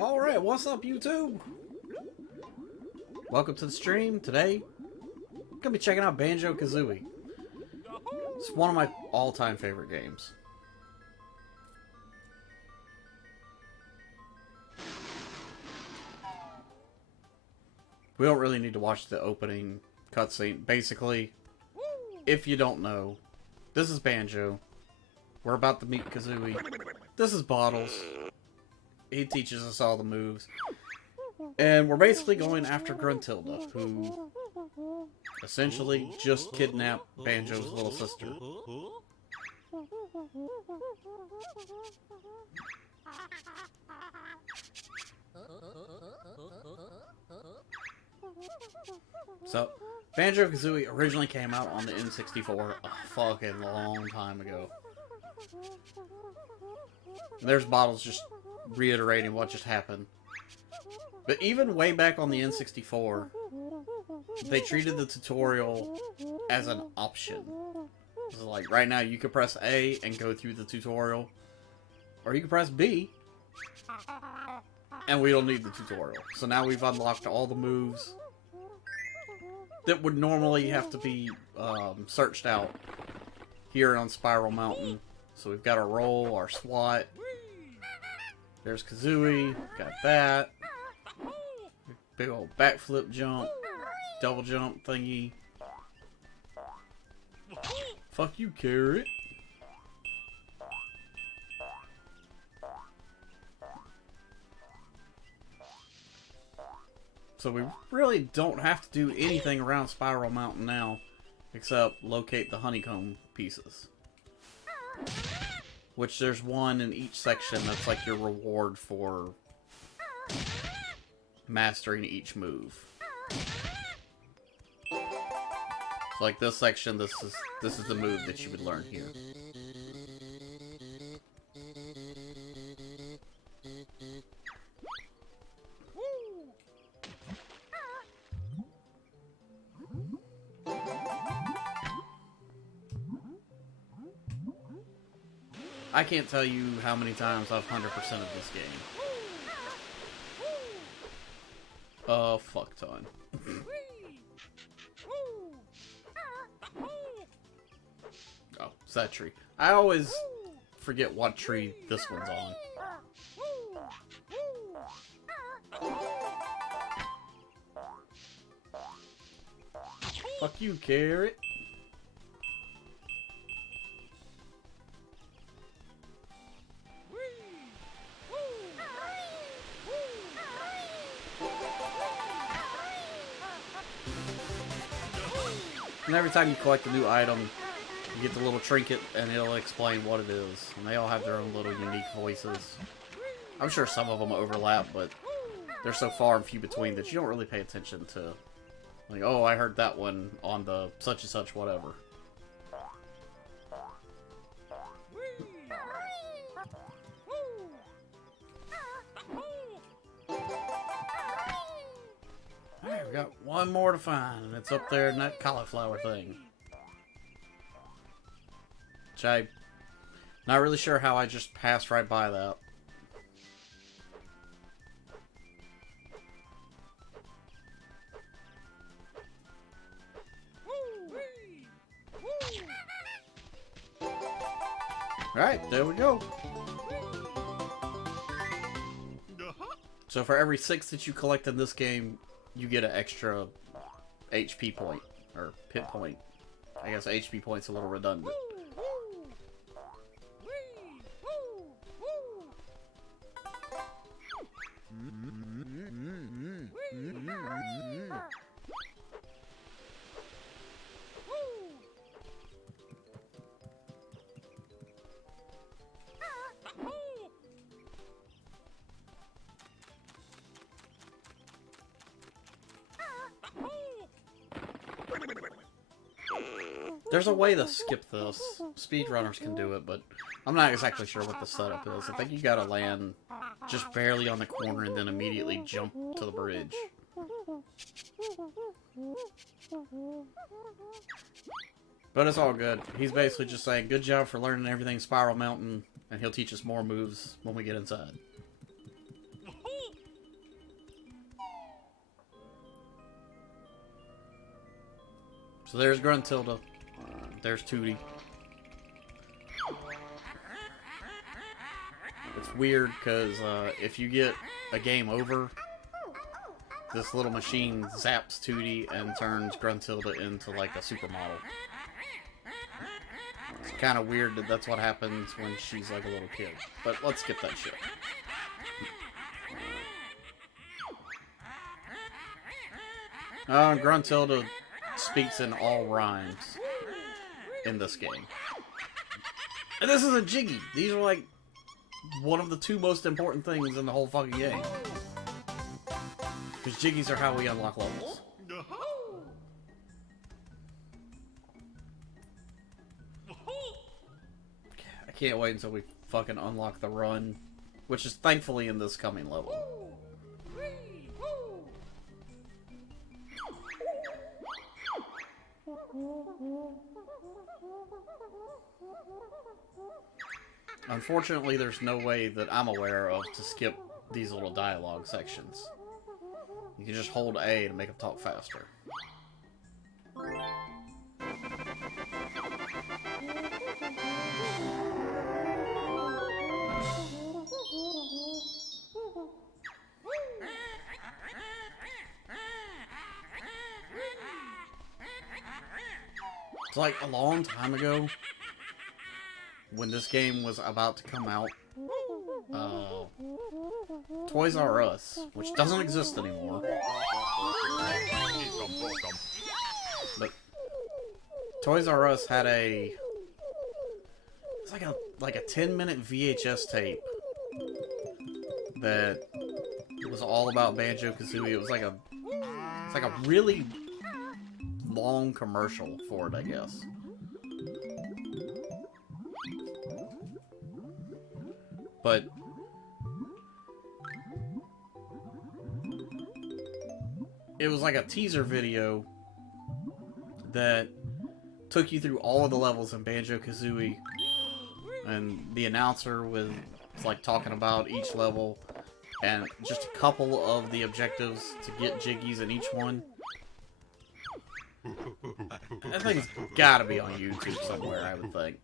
Alright, what's up YouTube? Welcome to the stream. Today, I'm gonna be checking out Banjo-Kazooie. It's one of my all-time favorite games. We don't really need to watch the opening cutscene. Basically, if you don't know, this is Banjo. We're about to meet Kazooie. This is Bottles. He teaches us all the moves. And we're basically going after Gruntilda, who essentially just kidnapped Banjo's little sister. So, Banjo-Kazooie originally came out on the N64 a fucking long time ago. And there's Bottles just reiterating what just happened. But even way back on the N64, they treated the tutorial as an option. So like, right now you can press A and go through the tutorial, or you can press B, and we don't need the tutorial. So now we've unlocked all the moves that would normally have to be searched out here on Spiral Mountain. So we've got our roll, our SWAT. There's Kazooie, got that. Big old backflip jump, double jump thingy. Fuck you, Carrot. So we really don't have to do anything around Spiral Mountain now, except locate the honeycomb pieces. Which there's one in each section that's like your reward for mastering each move. So like this section, this is the move that you would learn here. I can't tell you how many times I've 100%ed this game. Fuck ton. Oh, it's that tree. I always forget what tree this one's on. Fuck you, Carrot. And every time you collect a new item, you get the little trinket, and it'll explain what it is. And they all have their own little unique voices. I'm sure some of them overlap, but they're so far and few between that you don't really pay attention to. Like, oh, I heard that one on the such and such whatever. Alright, we got one more to find, and it's up there in that cauliflower thing. Which I'm not really sure how I just passed right by that. Alright, there we go. So for every 6 that you collect in this game, you get an extra HP point, or hit point. I guess HP point's a little redundant. There's a way to skip this. Speedrunners can do it, but I'm not exactly sure what the setup is. I think you gotta land just barely on the corner and then immediately jump to the bridge. But it's all good. He's basically just saying, good job for learning everything Spiral Mountain, and he'll teach us more moves when we get inside. So there's Gruntilda. There's Tootie. It's weird because if you get a game over, this little machine zaps Tootie and turns Gruntilda into like a supermodel. It's kind of weird that that's what happens when she's like a little kid. But let's skip that shit. Gruntilda speaks in all rhymes in this game. And this is a Jiggy. These are like one of the two most important things in the whole fucking game. Because Jiggies are how we unlock levels. I can't wait until we fucking unlock the run, which is thankfully in this coming level. Unfortunately, there's no way that I'm aware of to skip these little dialogue sections. You can just hold A to make them talk faster. It's like a long time ago, when this game was about to come out, Toys R Us, which doesn't exist anymore, but Toys R Us had it's like a 10-minute VHS tape that was all about Banjo-Kazooie. It was like a really long commercial for it, I guess. But it was like a teaser video that took you through all of the levels in Banjo-Kazooie, and the announcer was like talking about each level and just a couple of the objectives to get Jiggies in each one. That thing's gotta be on YouTube somewhere, I would think.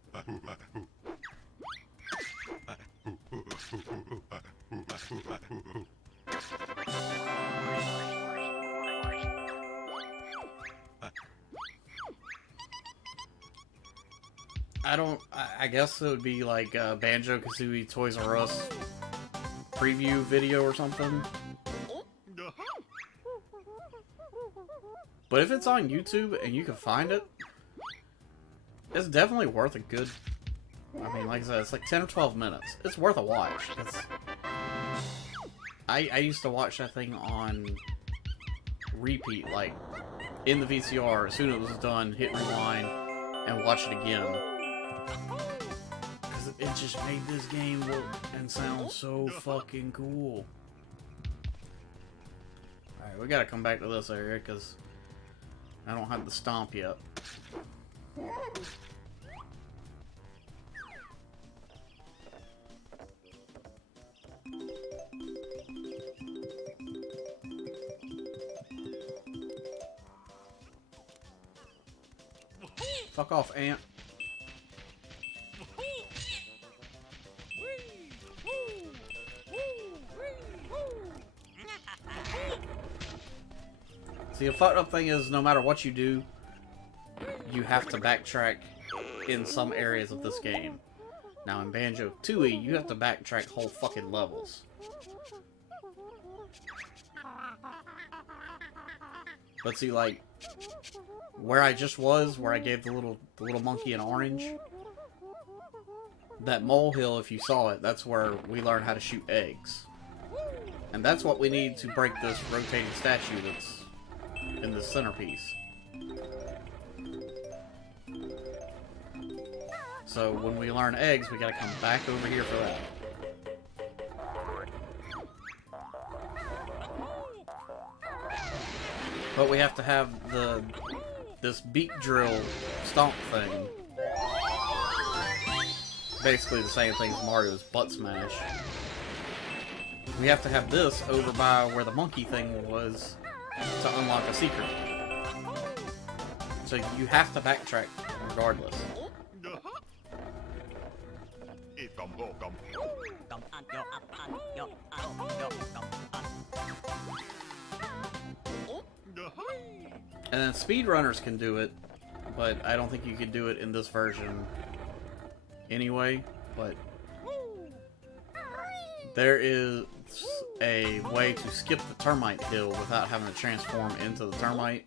I guess it would be like Banjo-Kazooie Toys R Us preview video or something. But if it's on YouTube and you can find it, it's definitely worth a good... I mean, like I said, it's like 10 or 12 minutes. It's worth a watch. I used to watch that thing on repeat, like, in the VCR. As soon as it was done, hit rewind, and watch it again. Because it just made this game look and sound so fucking cool. Alright, we gotta come back to this area, because I don't have the stomp yet. Fuck off, ant. See, the fucked up thing is, no matter what you do, you have to backtrack in some areas of this game. Now, in Banjo-Tooie, you have to backtrack whole fucking levels. But see, like, where I just was, where I gave the little monkey an orange, that molehill, if you saw it, that's where we learned how to shoot eggs. And that's what we need to break this rotating statue that's in the centerpiece. So when we learn eggs, we gotta come back over here for that. But we have to have this beak drill stomp thing. Basically the same thing as Mario's butt smash. We have to have this over by where the monkey thing was to unlock a secret. So you have to backtrack regardless. And then speedrunners can do it, but I don't think you can do it in this version anyway. But there is a way to skip the termite hill without having to transform into the termite.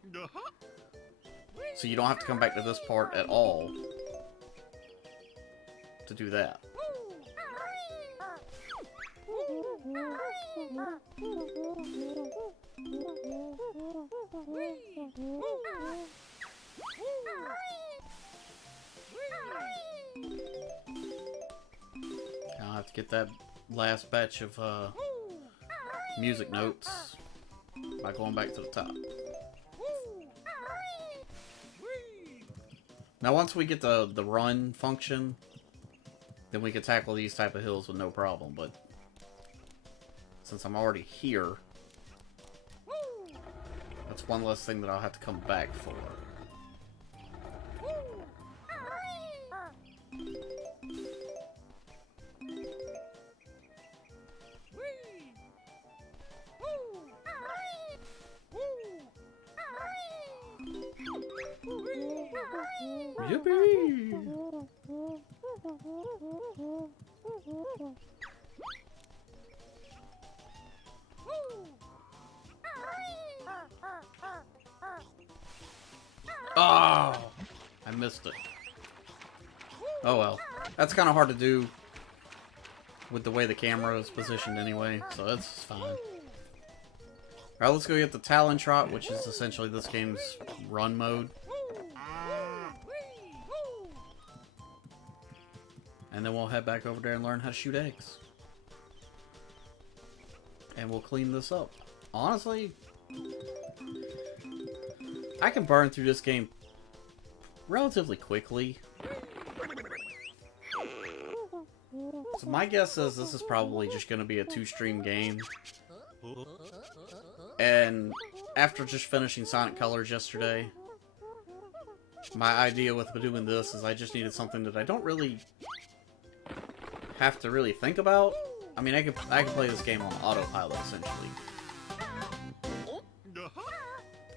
So you don't have to come back to this part at all to do that. I'll have to get that last batch of music notes by going back to the top. Now once we get the run function, then we can tackle these type of hills with no problem, but since I'm already here, that's one less thing that I'll have to come back for. Yippee! Oh! I missed it. Oh well. That's kind of hard to do with the way the camera is positioned anyway, so that's fine. Alright, let's go get the Talon Trot, which is essentially this game's run mode. And then we'll head back over there and learn how to shoot eggs. And we'll clean this up. Honestly, I can burn through this game relatively quickly. So my guess is this is probably just going to be a 2-stream game. And after just finishing Sonic Colors yesterday, my idea with doing this is I just needed something that I don't really have to really think about. I mean, I can play this game on autopilot, essentially.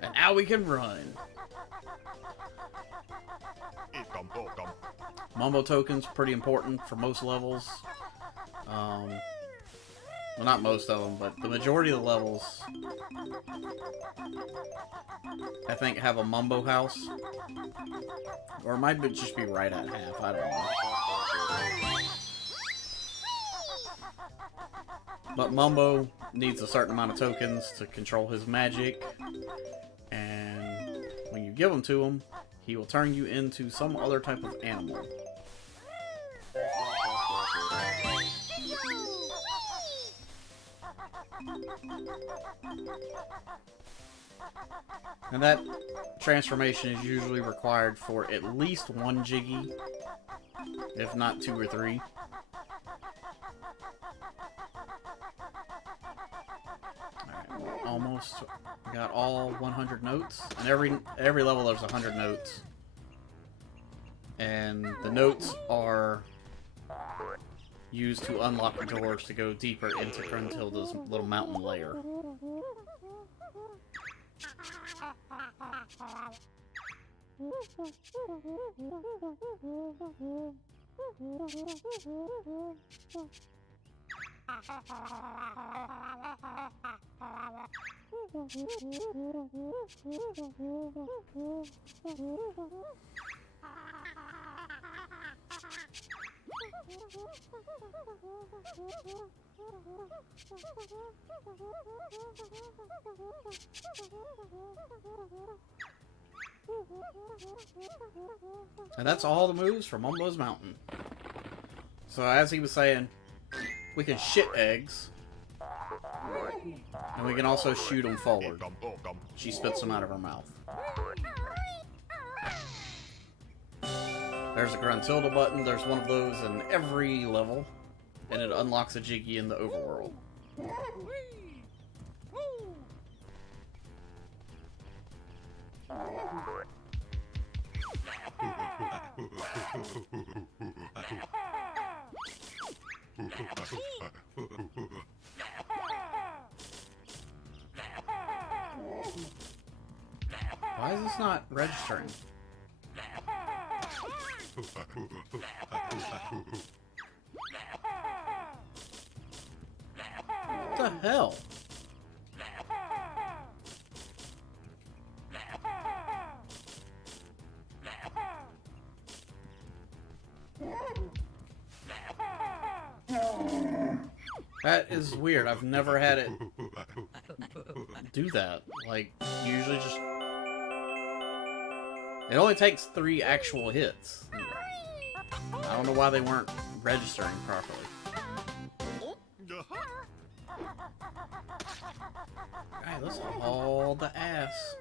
And now we can run. Mumbo tokens, pretty important for most levels. Well, not most of them, but the majority of the levels, I think, have a Mumbo house. Or it might just be right at half, I don't know. But Mumbo needs a certain amount of tokens to control his magic, and when you give them to him, he will turn you into some other type of animal. And that transformation is usually required for at least one Jiggy, if not 2 or 3. Alright, almost got all 100 notes. And every level there's 100 notes. And the notes are used to unlock the doors to go deeper into Gruntilda's little mountain lair. And that's all the moves for Mumbo's Mountain. So as he was saying, we can shit eggs. And we can also shoot them forward. She spits them out of her mouth. There's a Gruntilda button. There's one of those in every level. And it unlocks a Jiggy in the overworld. Why is this not registering? What the hell? That is weird. I've never had it do that. Like, usually just... It only takes 3 actual hits. I don't know why they weren't registering properly. Alright, let's haul the ass.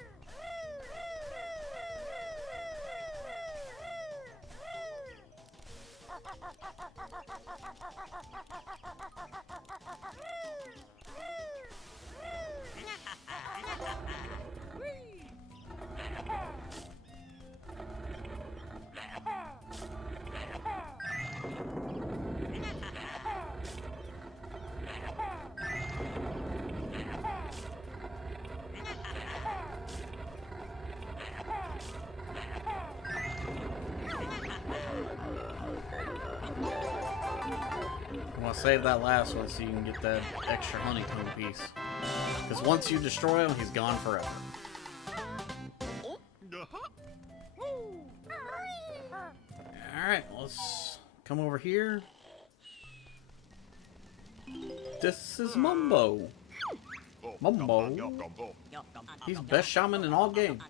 I'm gonna save that last one so you can get that extra honeycomb piece. Because once you destroy him, he's gone forever. Alright, let's come over here. This is Mumbo. Mumbo. He's the best shaman in all game.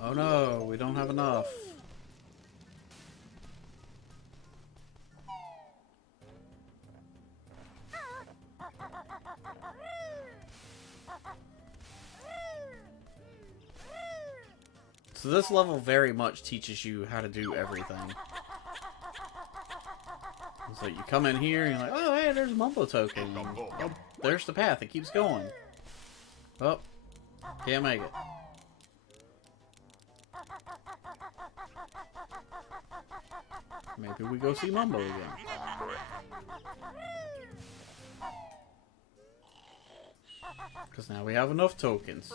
Oh no, we don't have enough. So this level very much teaches you how to do everything. It's like you come in here and you're like, oh hey, there's a Mumbo token. Oh, there's the path, it keeps going. Oh, can't make it. Maybe we go see Mumbo again. Because now we have enough tokens.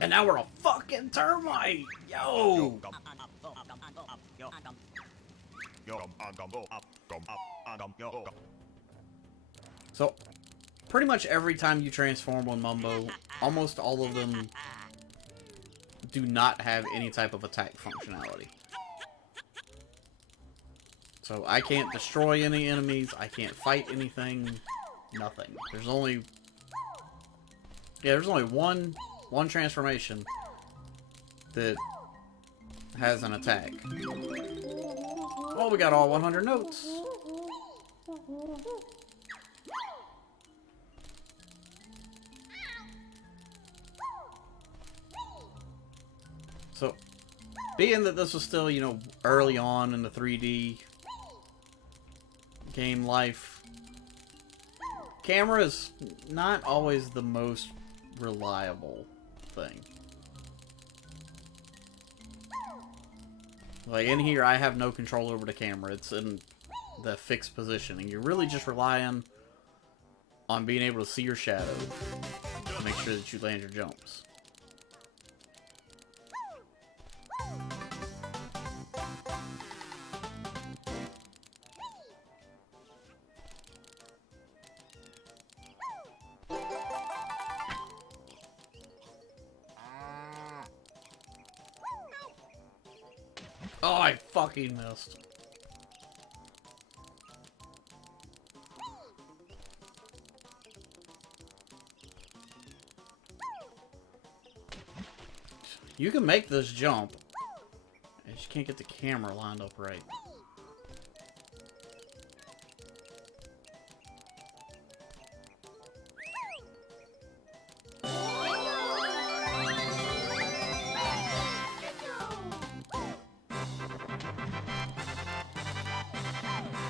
And now we're a fucking termite! Yo! So, pretty much every time you transform on Mumbo, almost all of them do not have any type of attack functionality. So I can't destroy any enemies, I can't fight anything, nothing. There's only one transformation that has an attack. Oh, we got all 100 notes. So, being that this was still, you know, early on in the 3D game life, camera is not always the most reliable thing. Like, in here, I have no control over the camera. It's in the fixed position, and you're really just relying on being able to see your shadow to make sure that you land your jumps. Oh, I fucking missed. You can make this jump. I just can't get the camera lined up right.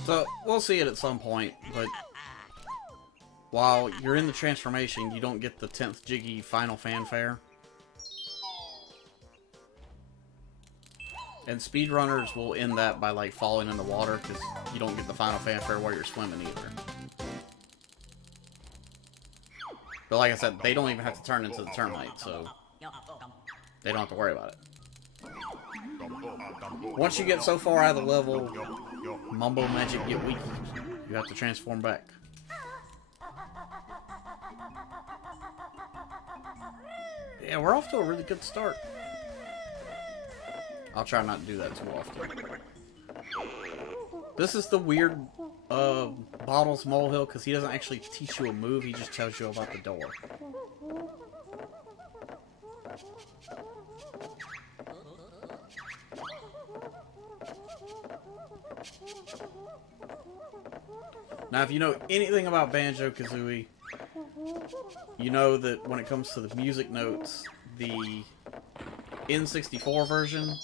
So, we'll see it at some point, but while you're in the transformation, you don't get the 10th Jiggy final fanfare. And speedrunners will end that by, like, falling in the water, because you don't get the final fanfare while you're swimming either. But like I said, they don't even have to turn into the termite, so they don't have to worry about it. Once you get so far out of the level, Mumbo Magic get weak. You have to transform back. Yeah, we're off to a really good start. I'll try not to do that too often. This is the weird Bottles molehill, because he doesn't actually teach you a move, he just tells you about the door. Now, if you know anything about Banjo-Kazooie, you know that when it comes to the music notes, the N64 version,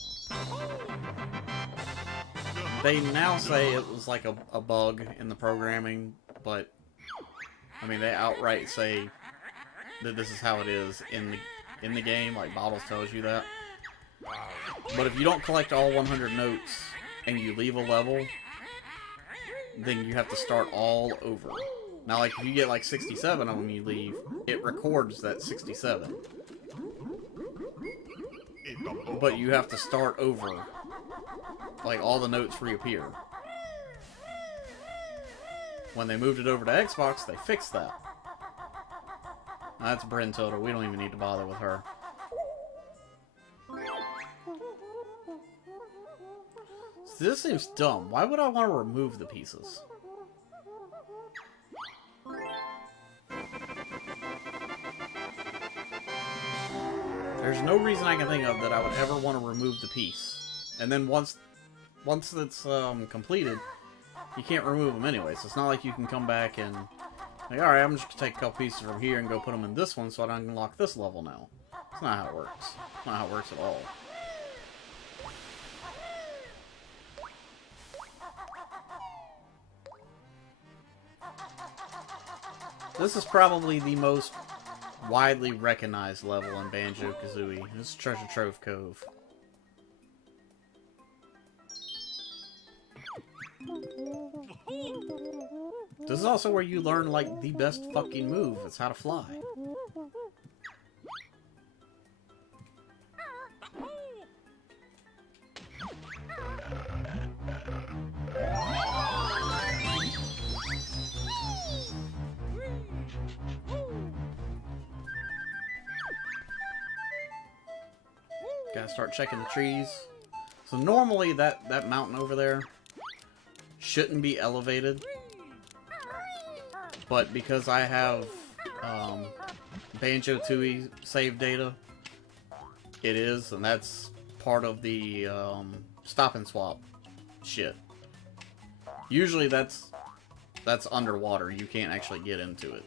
they now say it was like a bug in the programming, but I mean, they outright say that this is how it is in the game, like Bottles tells you that. But if you don't collect all 100 notes and you leave a level, then you have to start all over. Now, like, if you get like 67 of them you leave, it records that 67. But you have to start over. Like, all the notes reappear. When they moved it over to Xbox, they fixed that. Now, that's Bryn Tilda. We don't even need to bother with her. So this seems dumb. Why would I want to remove the pieces? There's no reason I can think of that I would ever want to remove the piece. And then once it's completed, you can't remove them anyway. So it's not like you can come back and, like, alright, I'm just going to take a couple pieces from here and go put them in this one so I don't unlock this level now. That's not how it works. That's not how it works at all. This is probably the most widely recognized level in Banjo-Kazooie. This is Treasure Trove Cove. This is also where you learn, like, the best fucking move. It's how to fly. Gotta start checking the trees. So normally that mountain over there shouldn't be elevated. But because I have Banjo-Tooie save data, it is, and that's part of the stop and swap shit. Usually that's underwater. You can't actually get into it.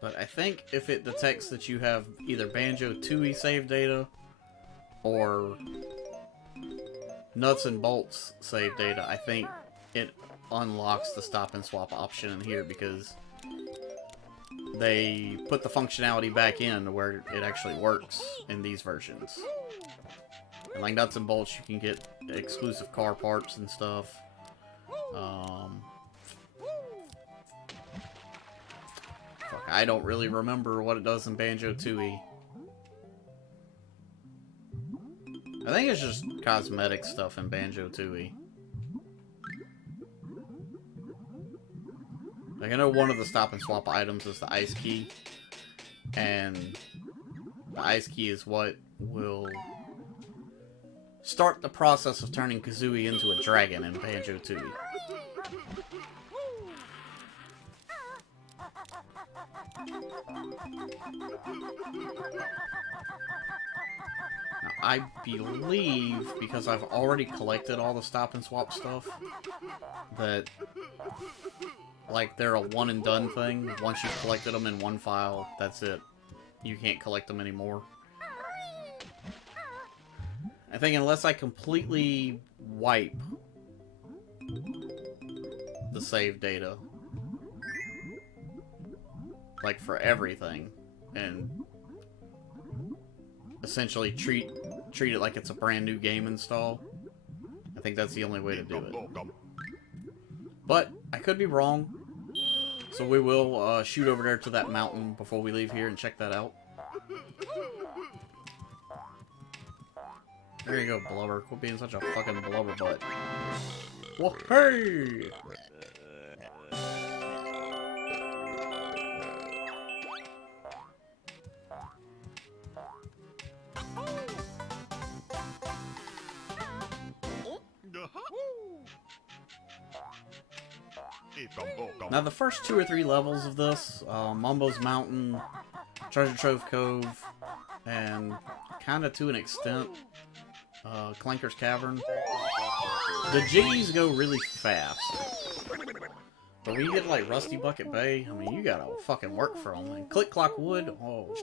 But I think if it detects that you have either Banjo-Tooie save data or Nuts and Bolts save data, I think it unlocks the stop and swap option in here because they put the functionality back in where it actually works in these versions. And like Nuts and Bolts, you can get exclusive car parts and stuff. I don't really remember what it does in Banjo-Tooie. I think it's just cosmetic stuff in Banjo-Tooie. Like, I know one of the stop and swap items is the ice key. And the ice key is what will start the process of turning Kazooie into a dragon in Banjo-Tooie. Now, I believe, because I've already collected all the stop and swap stuff, that, like, they're a one and done thing. Once you've collected them in one file, that's it. you can't collect them anymore. I think unless I completely wipe the save data, like for everything, and essentially treat it like it's a brand new game install, I think that's the only way to do it. But I could be wrong, so we will shoot over there to that mountain before we leave here and check that out. There you go, blubber. Quit being such a fucking blubber butt. Well, hey! Now, the first 2 or 3 levels of this, Mumbo's Mountain, Treasure Trove Cove, and kind of to an extent, Clanker's Cavern, the Jiggies go really fast. But when you get like Rusty Bucket Bay, I mean, you gotta fucking work for them. And Click Clock Wood, oh,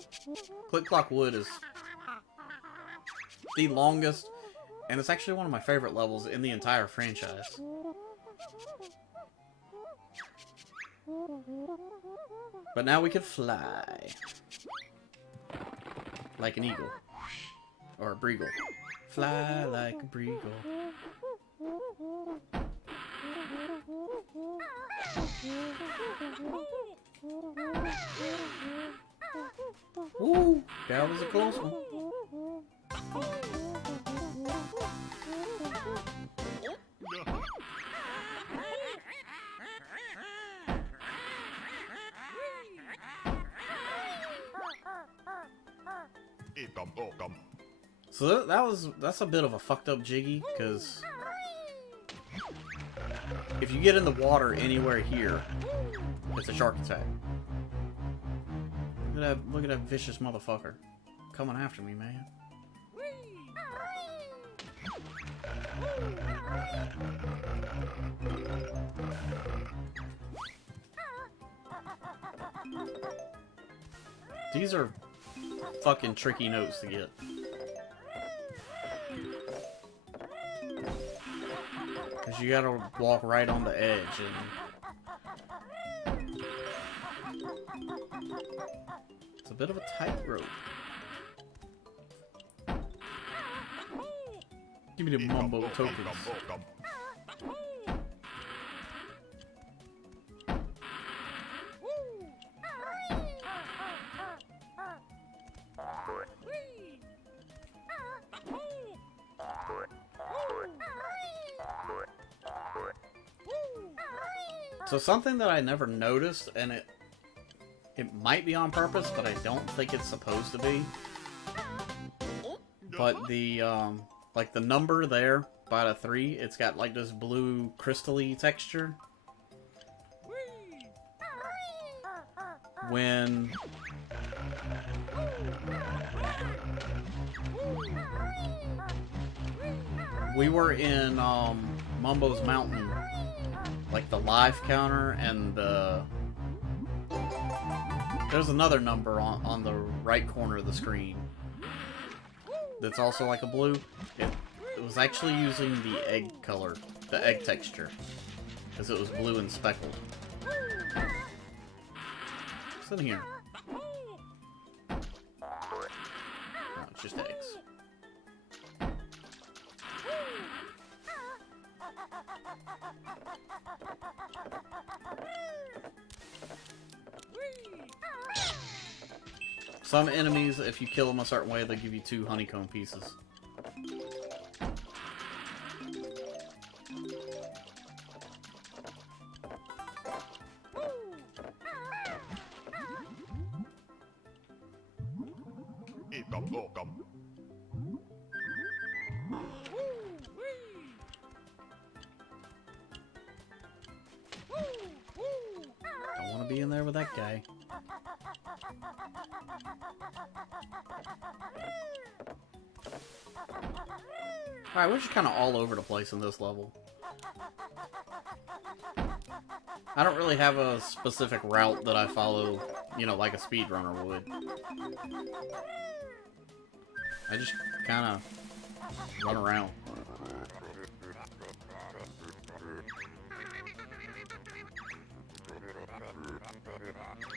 Click Clock Wood is the longest, and it's actually one of my favorite levels in the entire franchise. But now we can fly. Like an eagle. Or a breagle. Fly like a breagle. Ooh, that was a close one. So that's a bit of a fucked up Jiggy, because if you get in the water anywhere here, it's a shark attack. Look at that vicious motherfucker coming after me, man. These are fucking tricky notes to get. Because you gotta walk right on the edge and it's a bit of a tightrope. Give me the mumbo tokens. So something that I never noticed, and it might be on purpose, but I don't think it's supposed to be. But the like the number there by the 3, it's got like this blue crystal-y texture. When we were in Mumbo's Mountain, like the life counter and there's another number on the right corner of the screen that's also like a blue. It was actually using the egg color, the egg texture, because it was blue and speckled. What's in here? No, it's just eggs. Some enemies, if you kill them a certain way, they give you 2 honeycomb pieces. Don't want to be in there with that guy. Alright, we're just kind of all over the place in this level. I don't really have a specific route that I follow, you know, like a speedrunner would. I just kind of run around.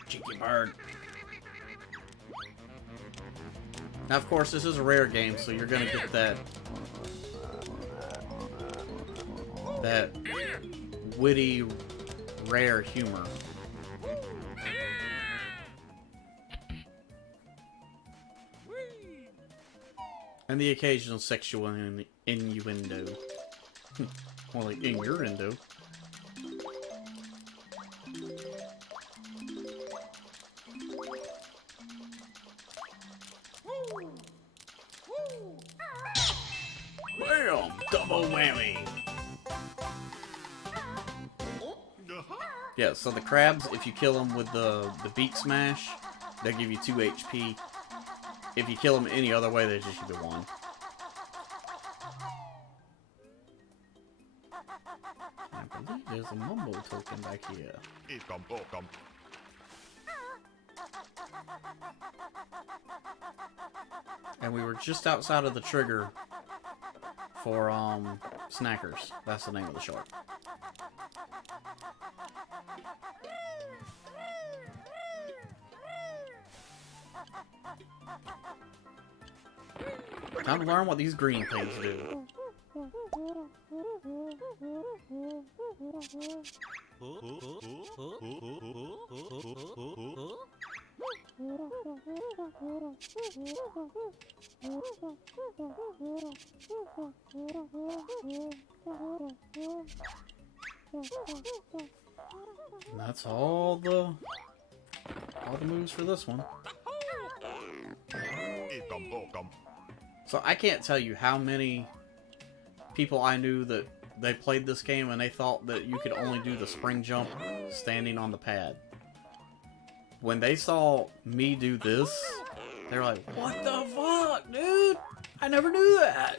Cheeky bird. Now, of course, this is a rare game, so you're gonna get that witty, rare humor. And the occasional sexual innuendo. More like innuendo. Bam! Double whammy! Yeah, so the crabs, if you kill them with the beak smash, they give you 2 HP. If you kill them any other way, they just give you 1. I believe there's a mumbo token back here. And we were just outside of the trigger for, Snackers. That's the name of the shark. Time to learn what these green things do. And that's all the moves for this one. So I can't tell you how many people I knew that they played this game and they thought that you could only do the spring jump standing on the pad. When they saw me do this, they were like, "What the fuck, dude? I never knew that!"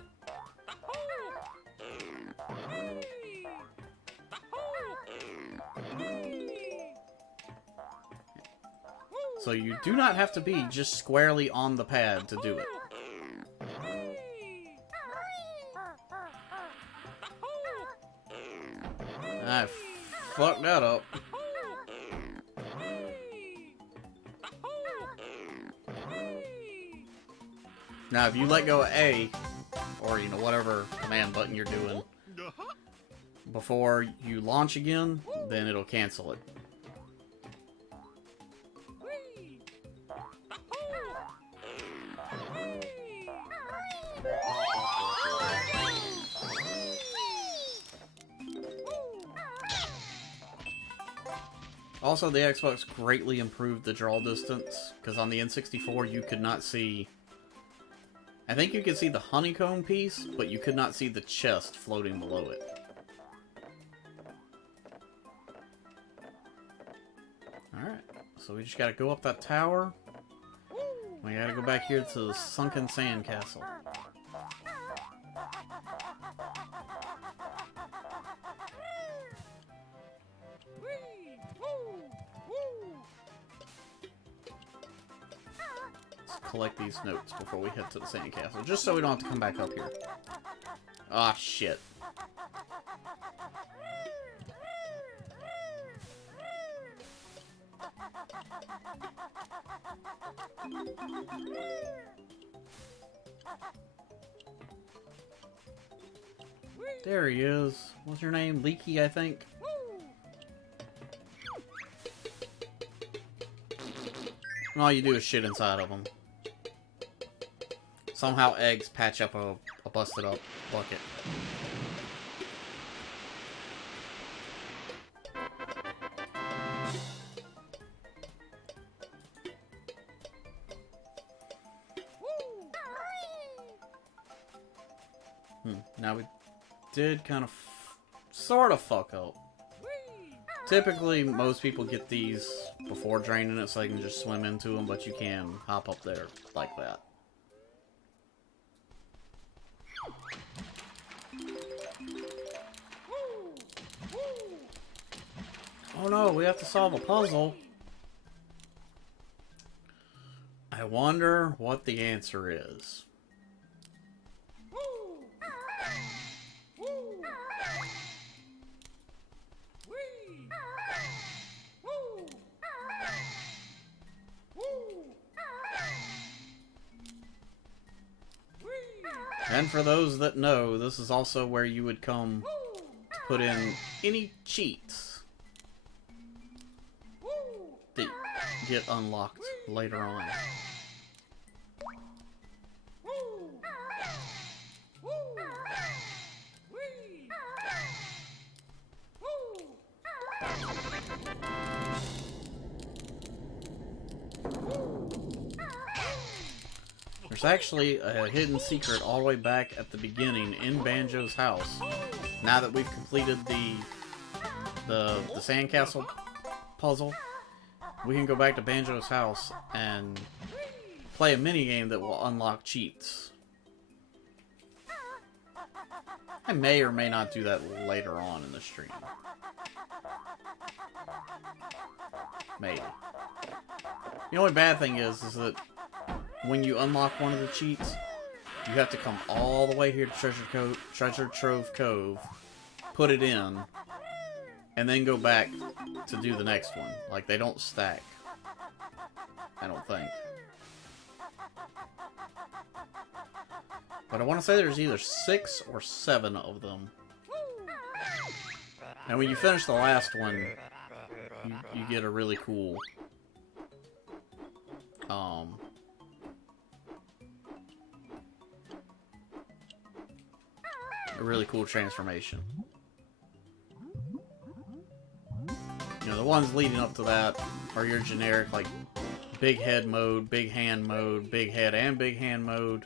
So you do not have to be just squarely on the pad to do it. I fucked that up. Now, if you let go of A, or, you know, whatever command button you're doing, before you launch again, then it'll cancel it. Also, the Xbox greatly improved the draw distance, because on the N64 you could not see... I think you could see the honeycomb piece, but you could not see the chest floating below it. Alright, so we just gotta go up that tower. We gotta go back here to the sunken sand castle. Collect these notes before we head to the sandcastle, just so we don't have to come back up here. Ah, shit. There he is. What's your name? Leaky, I think. And all you do is shit inside of them. Somehow eggs patch up a busted up bucket. Now we did kind of sort of fuck up. Typically, most people get these before draining it so they can just swim into them, but you can hop up there like that. Oh no, we have to solve a puzzle. I wonder what the answer is. And for those that know, this is also where you would come to put in any cheats that get unlocked later on. There's actually a hidden secret all the way back at the beginning in Banjo's house. Now that we've completed the sandcastle puzzle, we can go back to Banjo's house and play a minigame that will unlock cheats. I may or may not do that later on in the stream. Maybe. The only bad thing is that when you unlock one of the cheats, you have to come all the way here to Treasure Trove Cove, put it in, and then go back to do the next one. Like, they don't stack. I don't think. But I want to say there's either 6 or 7 of them. And when you finish the last one, you get a really cool transformation. You know, the ones leading up to that are your generic, like, big head mode, big hand mode, big head and big hand mode.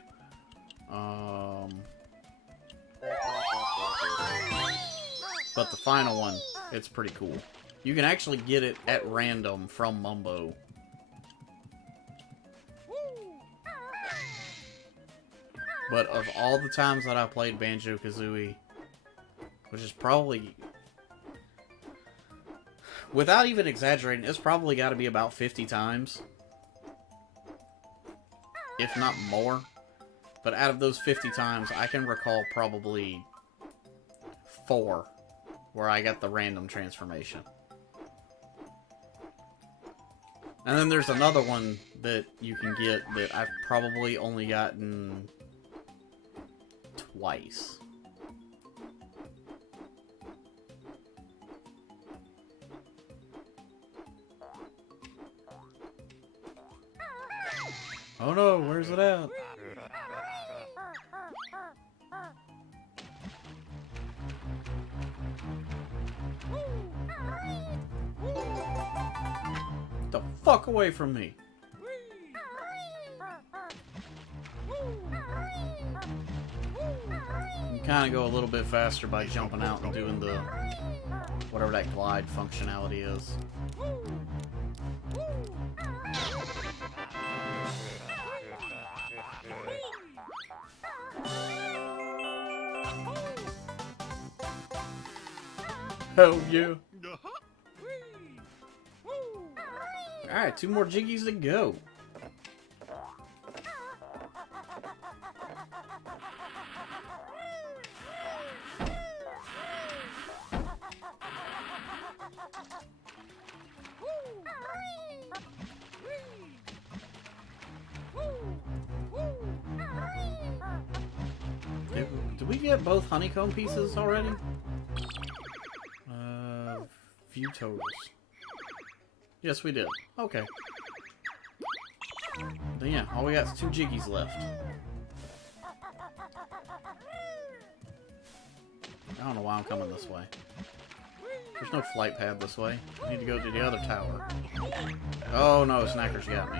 But the final one, it's pretty cool. You can actually get it at random from Mumbo. But of all the times that I played Banjo-Kazooie, which is probably, without even exaggerating, it's probably got to be about 50 times. If not more. But out of those 50 times, I can recall probably 4 where I got the random transformation. And then there's another one that you can get that I've probably only gotten twice. Oh no, where's it at? Get the fuck away from me. You can kind of go a little bit faster by jumping out and doing the whatever that glide functionality is. Hell yeah. Alright, 2 more Jiggies to go. Did we get both honeycomb pieces already? View totals. Yes, we did. Okay. Then yeah, all we got is 2 Jiggies left. I don't know why I'm coming this way. There's no flight pad this way. I need to go to the other tower. Oh no, Snacker's got me.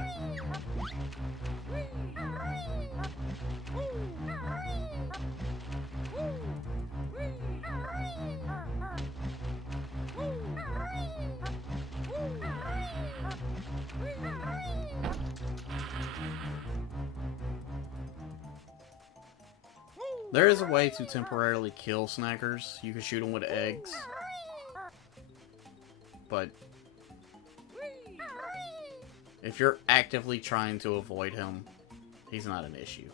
There is a way to temporarily kill Snackers. You can shoot them with eggs. but if you're actively trying to avoid him, he's not an issue.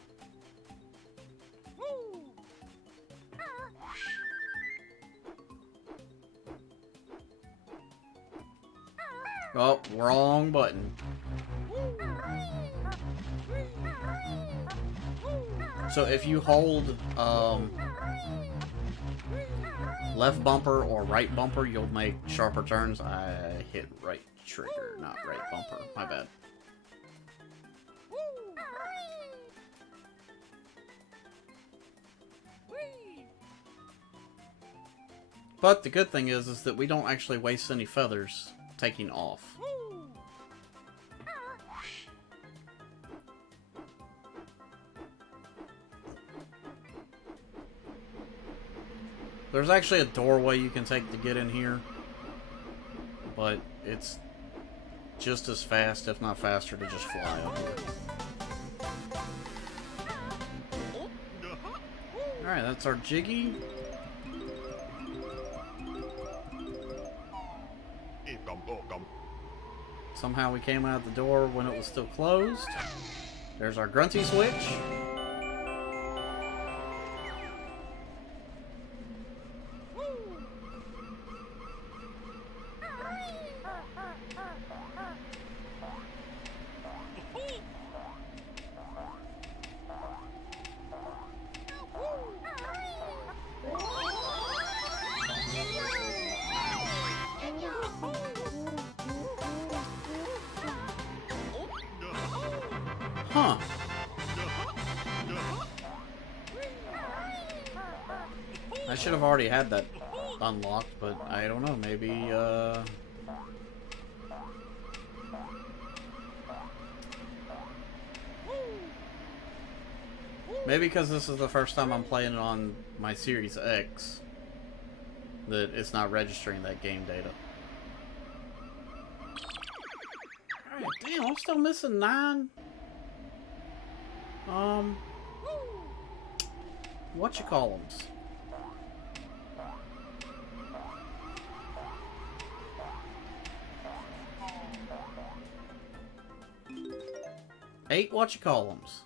Oh, wrong button. So if you hold left bumper or right bumper, you'll make sharper turns. I hit right trigger, not right bumper. My bad. But the good thing is that we don't actually waste any feathers taking off. There's actually a doorway you can take to get in here, but it's just as fast, if not faster, to just fly up here. Alright, that's our Jiggy. Somehow we came out the door when it was still closed. There's our Grunty switch. Huh. I should have already had that unlocked, but I don't know, maybe, maybe because this is the first time I'm playing it on my Series X, that it's not registering that game data. Alright, damn, I'm still missing 9. Whatchamacallums? Eight whatchamacallums.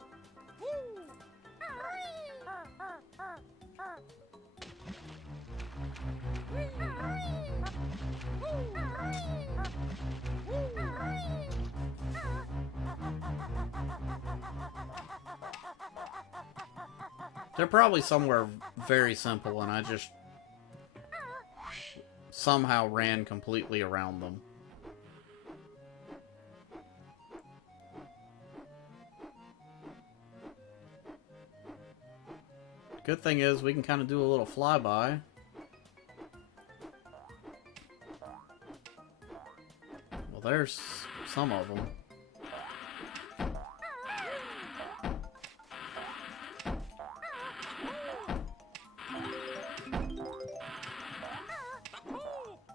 They're probably somewhere very simple, and I just somehow ran completely around them. Good thing is we can kind of do a little flyby. Well, there's some of them.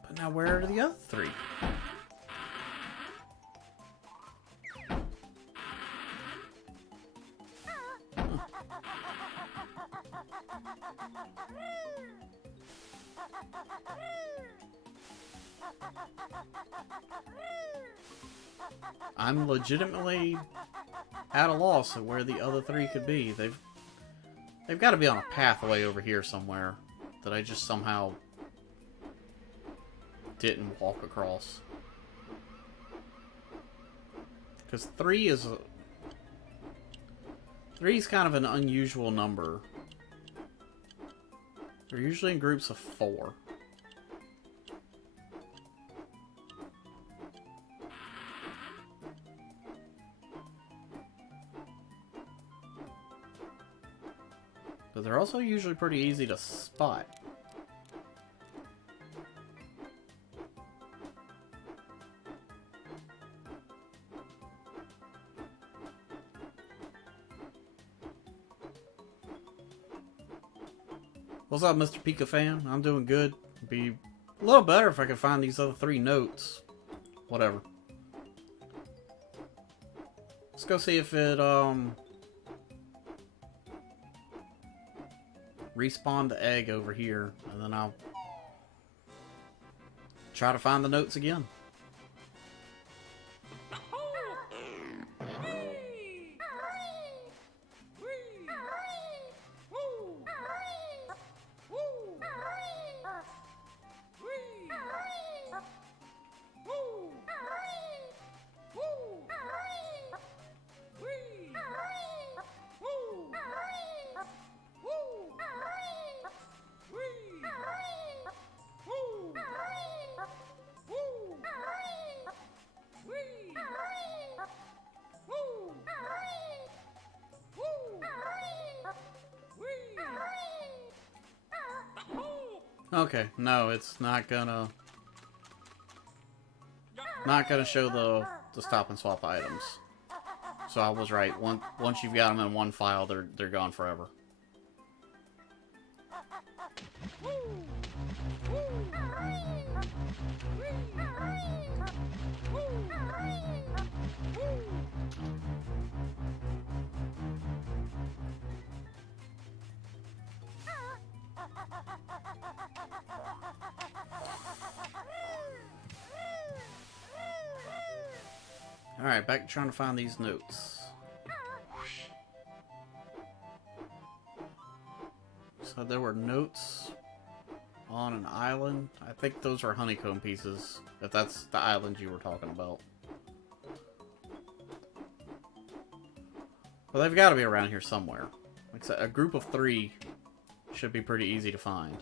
But now where are the other 3? I'm legitimately at a loss at where the other 3 could be. They've got to be on a pathway over here somewhere that I just somehow didn't walk across. Because 3 is kind of an unusual number. They're usually in groups of 4. But they're also usually pretty easy to spot. What's up, Mr. Pika fan? I'm doing good. It'd be a little better if I could find these other 3 notes. Whatever. Let's go see if it, respawn the egg over here, and then I'll try to find the notes again. Okay, no, it's not gonna show the stop and swap items. So I was right. Once you've got them in one file, they're gone forever. Alright, back to trying to find these notes. So there were notes on an island. I think those are honeycomb pieces, if that's the island you were talking about. Well, they've got to be around here somewhere. Like I said, a group of 3 should be pretty easy to find.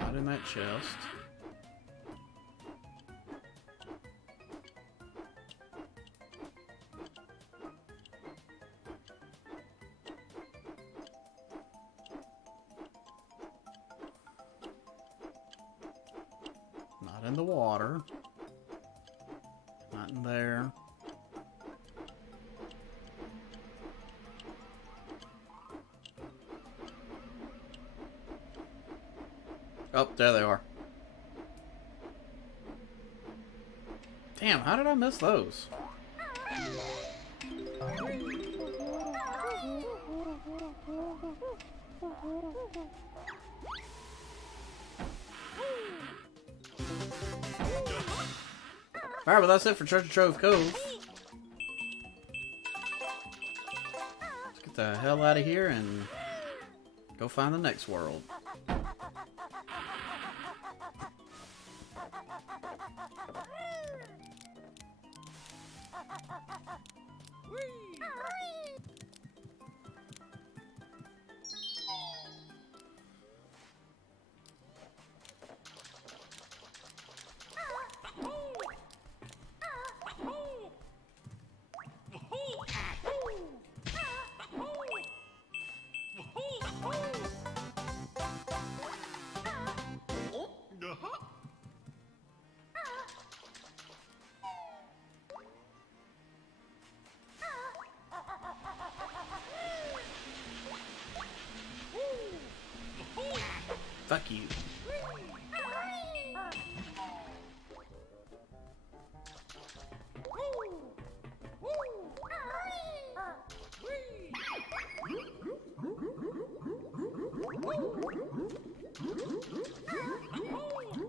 Not in that chest. Not in the water. Not in there. Oh, there they are. Damn, how did I miss those? Alright, well that's it for Treasure Trove Cove. Let's get the hell out of here and go find the next world. Fuck you.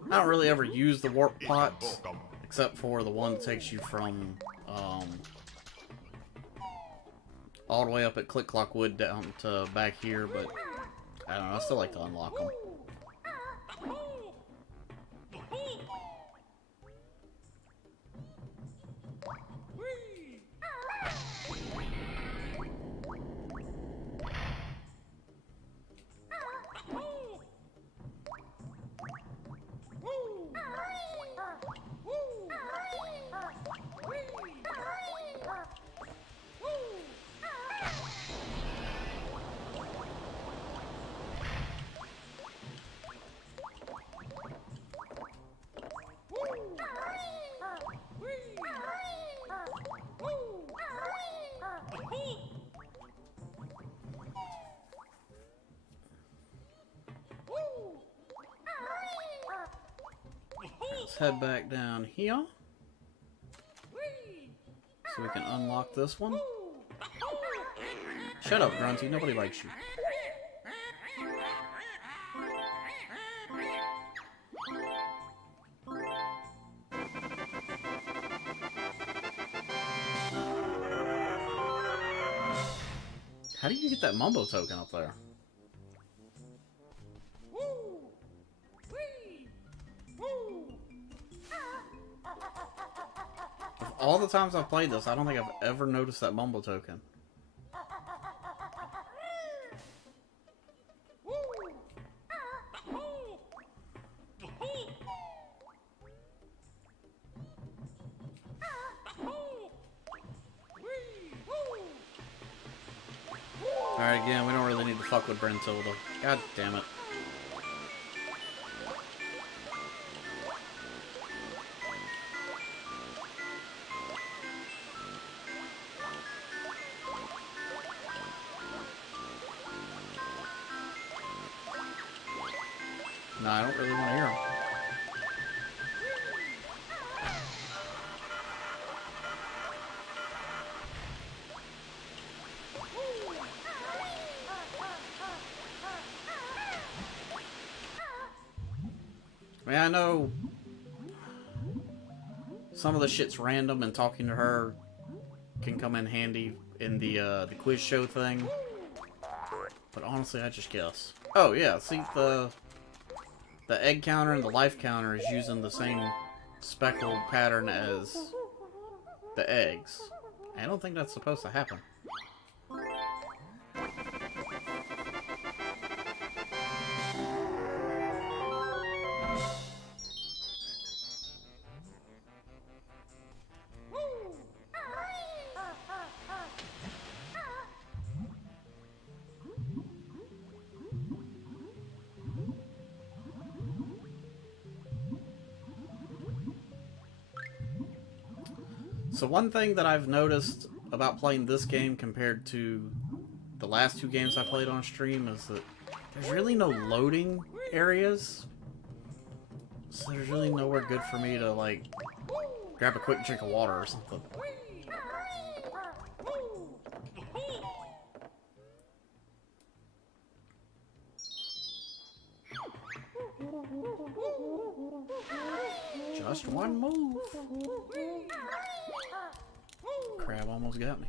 I don't really ever use the warp pots, except for the one that takes you from all the way up at Click Clock Wood down to back here, but I don't know, I still like to unlock them. Let's head back down here. So we can unlock this one. Shut up, Grunty. Nobody likes you. How do you get that Mumbo token up there? Of all the times I've played this, I don't think I've ever noticed that Mumbo token. Alright, again, we don't really need to fuck with Brentilda. God damn it. No, I don't really want to hear him. I mean, I know some of the shit's random and talking to her can come in handy in the quiz show thing. But honestly, I just guess. Oh yeah, see the egg counter and the life counter is using the same speckle pattern as the eggs. I don't think that's supposed to happen. So one thing that I've noticed about playing this game compared to the last two games I played on stream is that there's really no loading areas. So there's really nowhere good for me to, like, grab a quick drink of water or something. Just one move. Crab almost got me.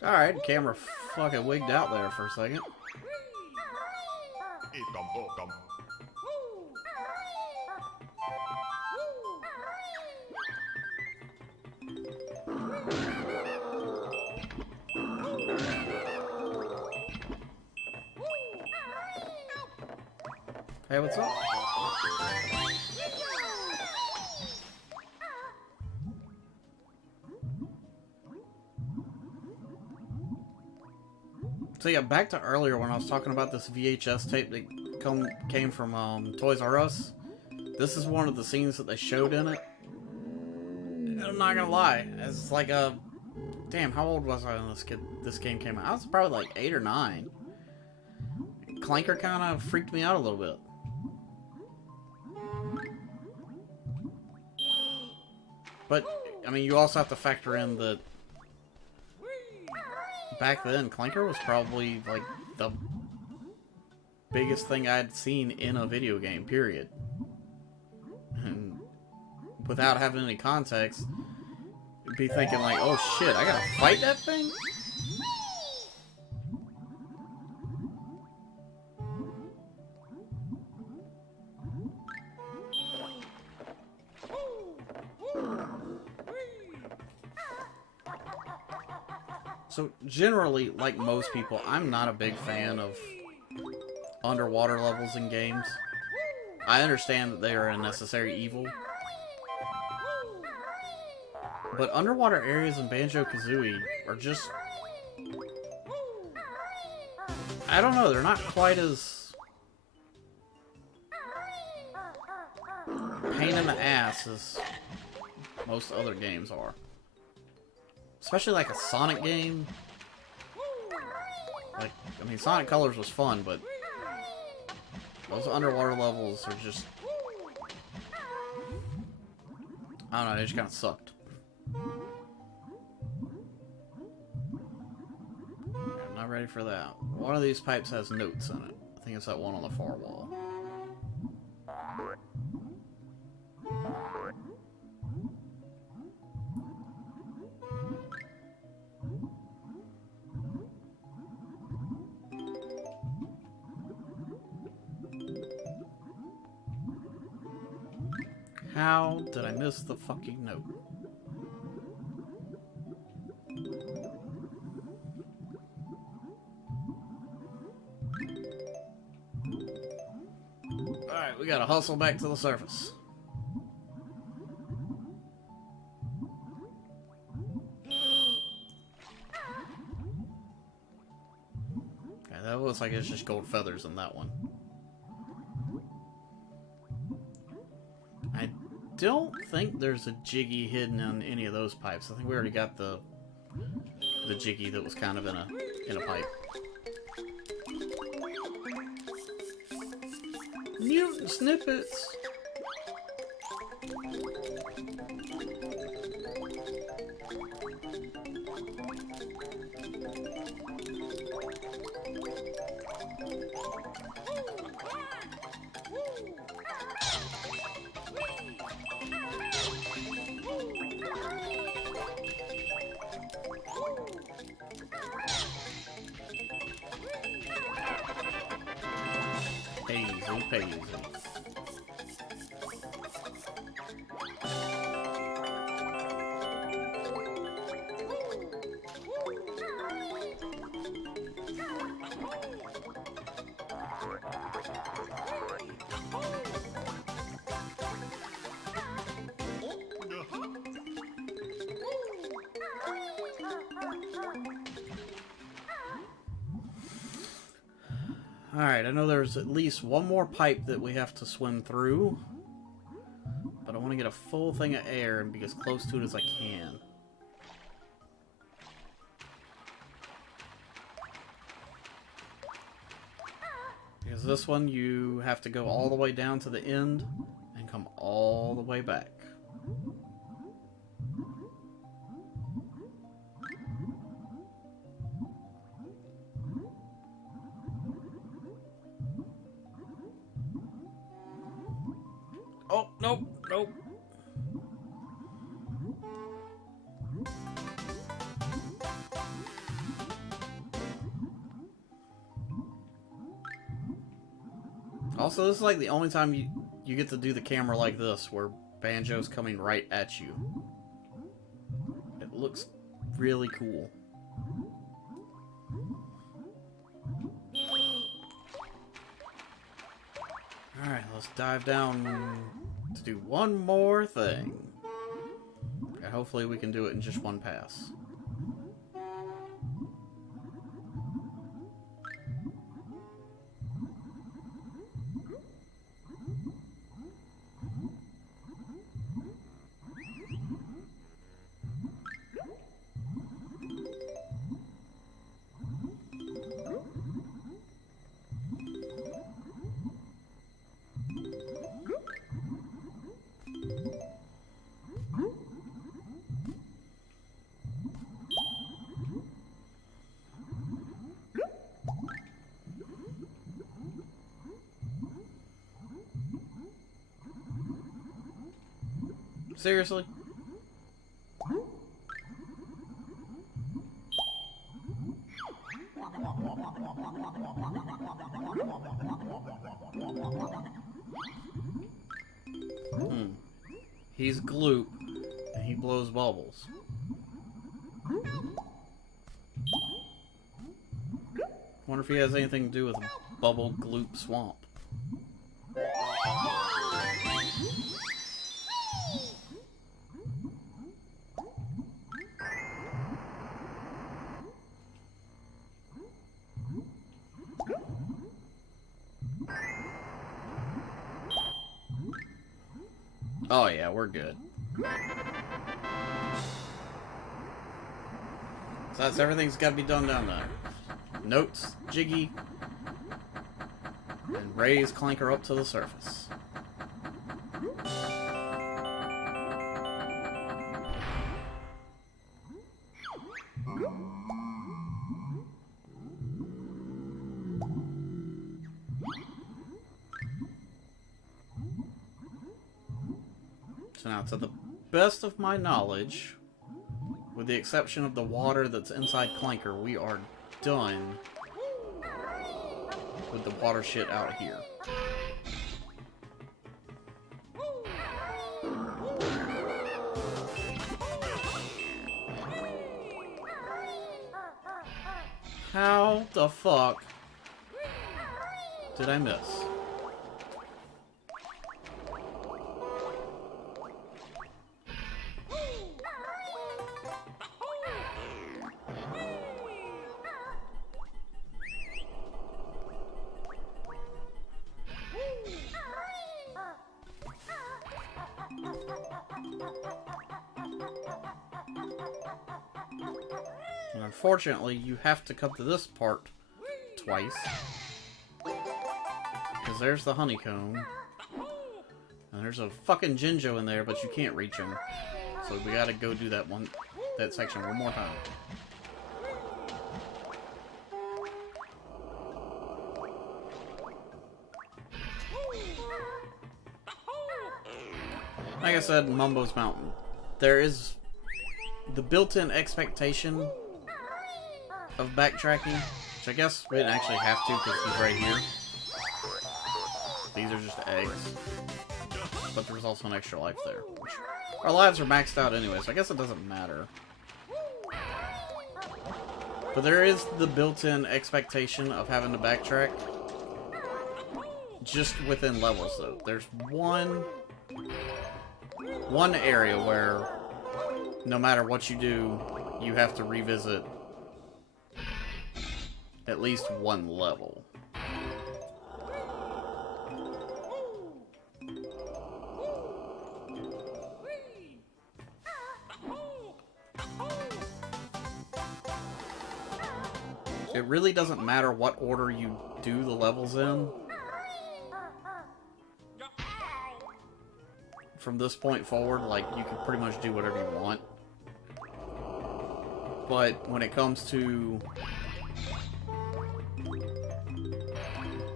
Alright, camera fucking wigged out there for a second. Hey, what's up? So yeah, back to earlier when I was talking about this VHS tape that came from Toys R Us. This is one of the scenes that they showed in it. I'm not gonna lie, it's like a... Damn, how old was I when this game came out? I was probably like 8 or 9. Clanker kind of freaked me out a little bit. But, I mean, you also have to factor in that back then, Clanker was probably, like, the biggest thing I'd seen in a video game, period. And without having any context, you'd be thinking, like, oh shit, I gotta fight that thing? So, generally, like most people, I'm not a big fan of underwater levels in games. I understand that they are a necessary evil. But underwater areas in Banjo-Kazooie are just... I don't know, they're not quite as... pain in the ass as most other games are. Especially like a Sonic game. Like, I mean, Sonic Colors was fun, but those underwater levels are just... I don't know, they just kind of sucked. I'm not ready for that. One of these pipes has notes in it. I think it's that one on the far wall. How did I miss the fucking note? Alright, we gotta hustle back to the surface. Okay, that looks like it's just gold feathers in that one. I don't think there's a Jiggy hidden on any of those pipes. I think we already got the Jiggy that was kind of in a pipe. Mutant snippets. Easy peasy. Alright, I know there's at least one more pipe that we have to swim through, but I want to get a full thing of air and be as close to it as I can. Because this one, you have to go all the way down to the end and come all the way back. Oh, nope, nope. Also, this is like the only time you get to do the camera like this, where Banjo's coming right at you. It looks really cool. Alright, let's dive down to do one more thing. And hopefully we can do it in just one pass. Seriously? He's Gloop, and he blows bubbles. Wonder if he has anything to do with Bubble Gloop Swamp. Oh yeah, we're good. So that's everything's got to be done down there. Notes, Jiggy, and raise Clanker up to the surface. So now, to the best of my knowledge, with the exception of the water that's inside Clanker, we are done with the water shit out here. How the fuck did I miss? And unfortunately, you have to come to this part twice. Because there's the honeycomb. And there's a fucking Jinjo in there, but you can't reach him. So we gotta go do that section one more time. Like I said, Mumbo's Mountain. There is the built-in expectation of backtracking, which I guess we didn't actually have to because he's right here. These are just eggs. But there's also an extra life there. Which our lives are maxed out anyway, so I guess it doesn't matter. But there is the built-in expectation of having to backtrack. Just within levels, though. There's one area where no matter what you do, you have to revisit at least one level. It really doesn't matter what order you do the levels in. From this point forward, like, you can pretty much do whatever you want. But when it comes to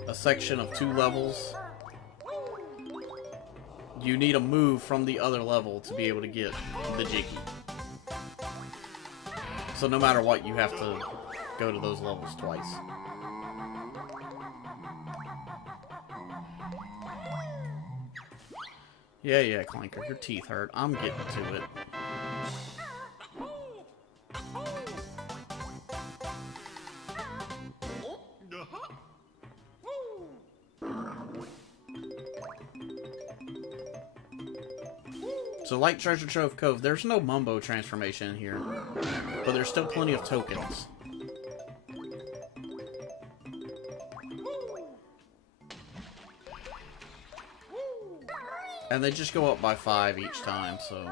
a section of 2 levels, you need a move from the other level to be able to get the Jiggy. So no matter what, you have to go to those levels twice. Yeah, Clanker, your teeth hurt. I'm getting to it. So, like Treasure Trove Cove, there's no Mumbo transformation in here, but there's still plenty of tokens. And they just go up by 5 each time, so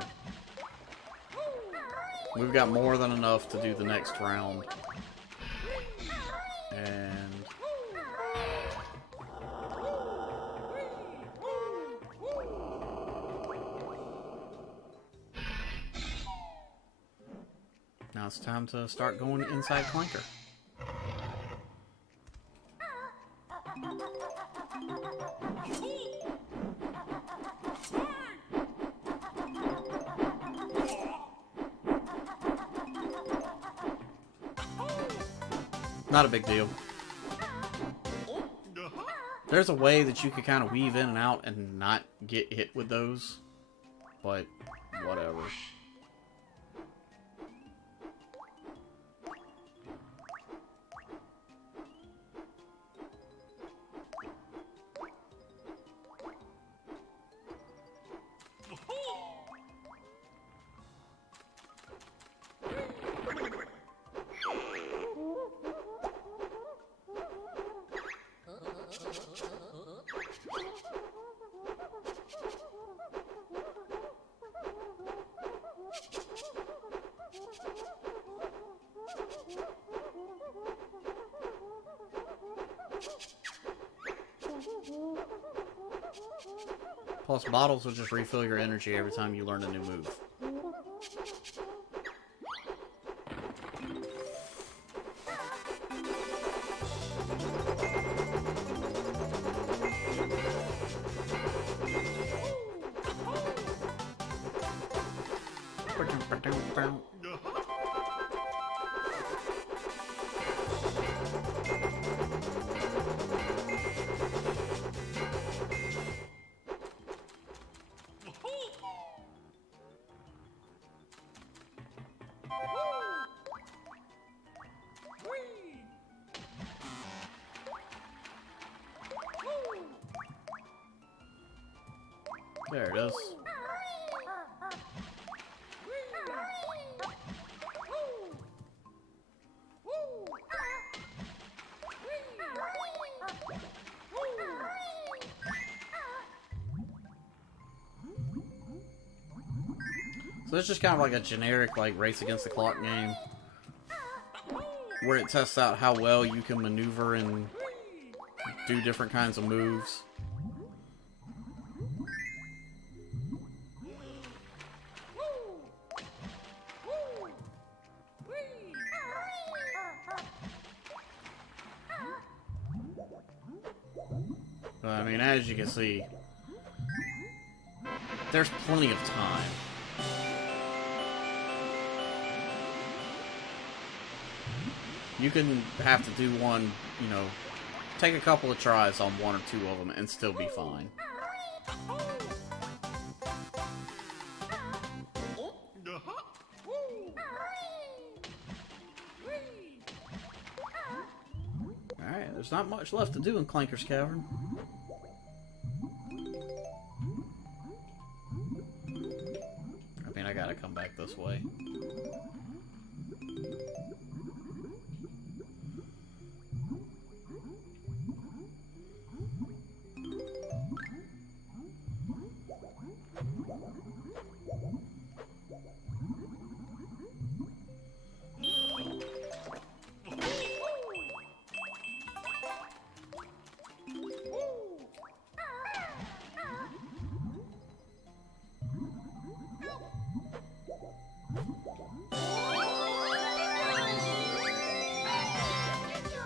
we've got more than enough to do the next round. And now it's time to start going inside Clanker. Not a big deal. There's a way that you could kind of weave in and out and not get hit with those, but whatever. Plus, bottles will just refill your energy every time you learn a new move. There it is. So it's just kind of like a generic, like, race against the clock game, where it tests out how well you can maneuver and do different kinds of moves. But, I mean, as you can see, there's plenty of time. You can have to do one, you know, take a couple of tries on one or two of them and still be fine. Alright, there's not much left to do in Clanker's Cavern. I mean, I gotta come back this way.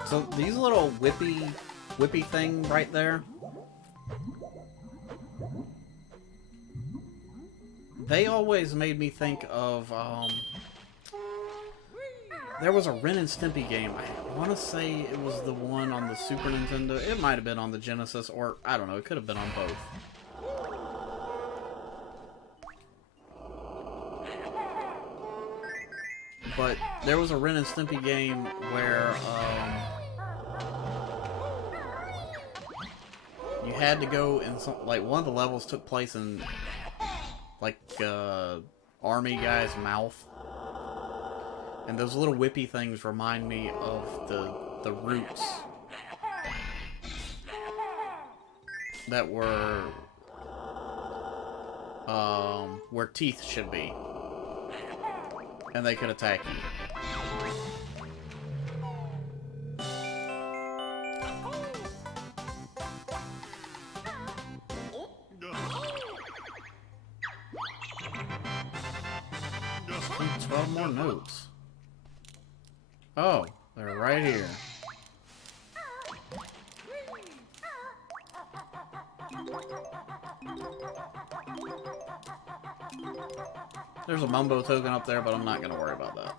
So these little whippy thing right there, they always made me think of, there was a Ren and Stimpy game. I want to say it was the one on the Super Nintendo. It might have been on the Genesis, or I don't know, it could have been on both. But there was a Ren and Stimpy game where, you had to go in some, like, one of the levels took place in, like, army guy's mouth. And those little whippy things remind me of the roots that were, where teeth should be. And they could attack you. Just 12 more notes. Oh, they're right here. There's a Mumbo token up there, but I'm not going to worry about that.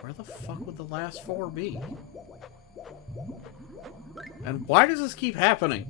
Where the fuck would the last four be? And why does this keep happening?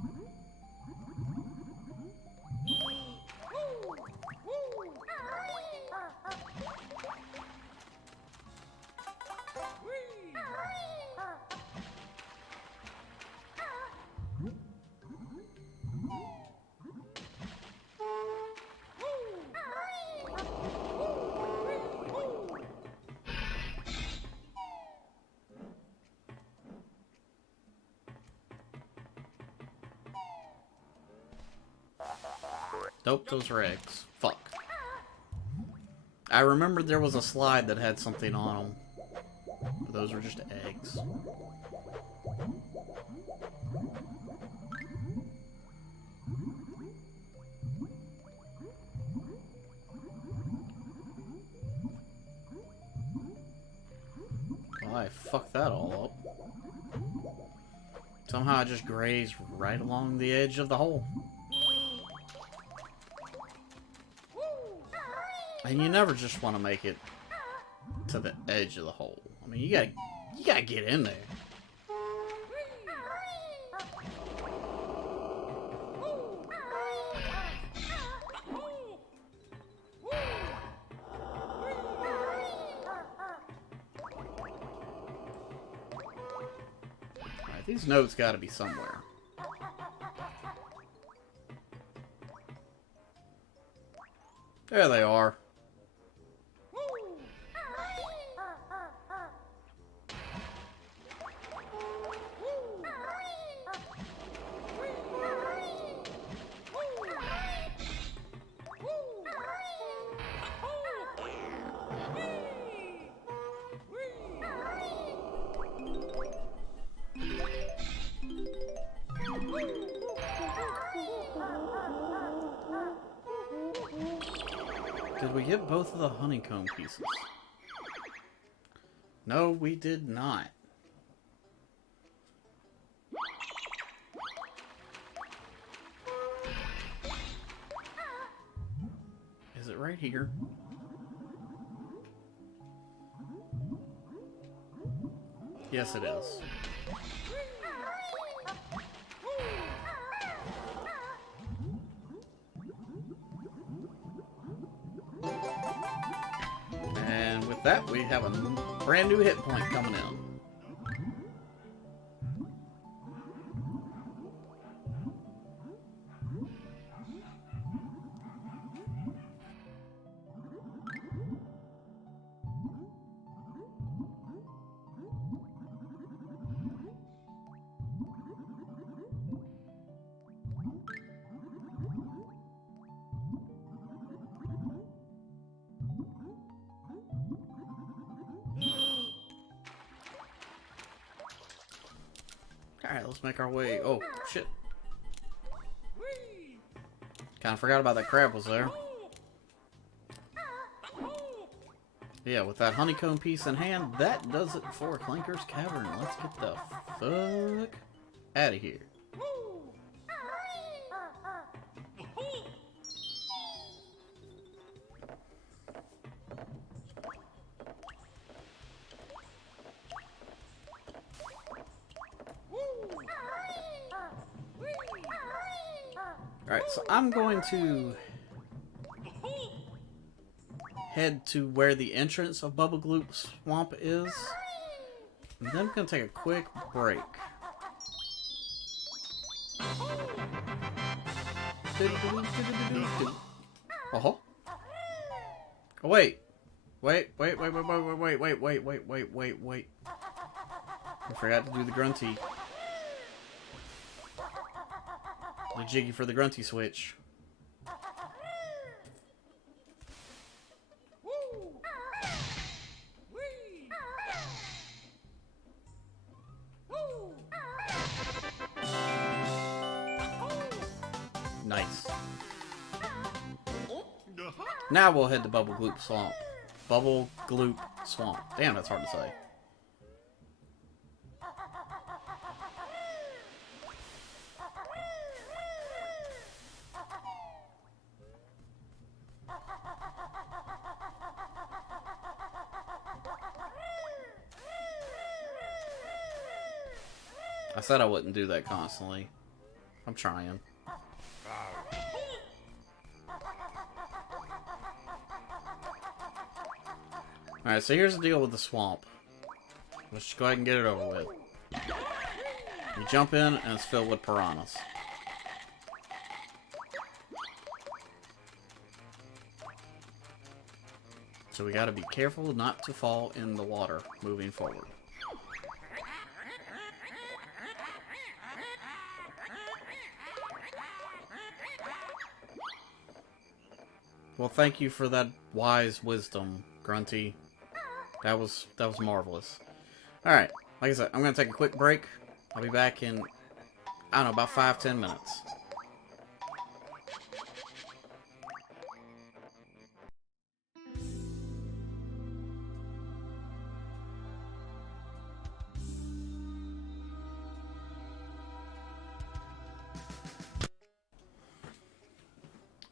Nope, those are eggs. Fuck. I remembered there was a slide that had something on them. Those were just eggs. Well, I fucked that all up. Somehow I just grazed right along the edge of the hole. And you never just want to make it to the edge of the hole. I mean, you gotta get in there. Alright, these notes gotta be somewhere. There they are. Did we get both of the honeycomb pieces? No, we did not. Is it right here? Yes, it is. And with that, we have a brand new hit point coming in. Alright, let's make our way. Oh, shit. Kinda forgot about that crab was there. Yeah, with that honeycomb piece in hand, that does it for Clanker's Cavern. Let's get the fuck out of here. Alright, so I'm going to head to where the entrance of Bubble Gloop Swamp is. And then I'm going to take a quick break. Uh-huh. Oh, wait. Wait. I forgot to do the grunty. The Jiggy for the grunty switch. Nice. Now we'll head to Bubble Gloop Swamp. Bubble Gloop Swamp. Damn, that's hard to say. I said I wouldn't do that constantly. I'm trying. Alright, so here's the deal with the swamp. Let's just go ahead and get it over with. You jump in and it's filled with piranhas. So we gotta be careful not to fall in the water moving forward. Well, thank you for that wise wisdom, Grunty. That was marvelous. Alright, like I said, I'm gonna take a quick break. I'll be back in, I don't know, about 5-10 minutes.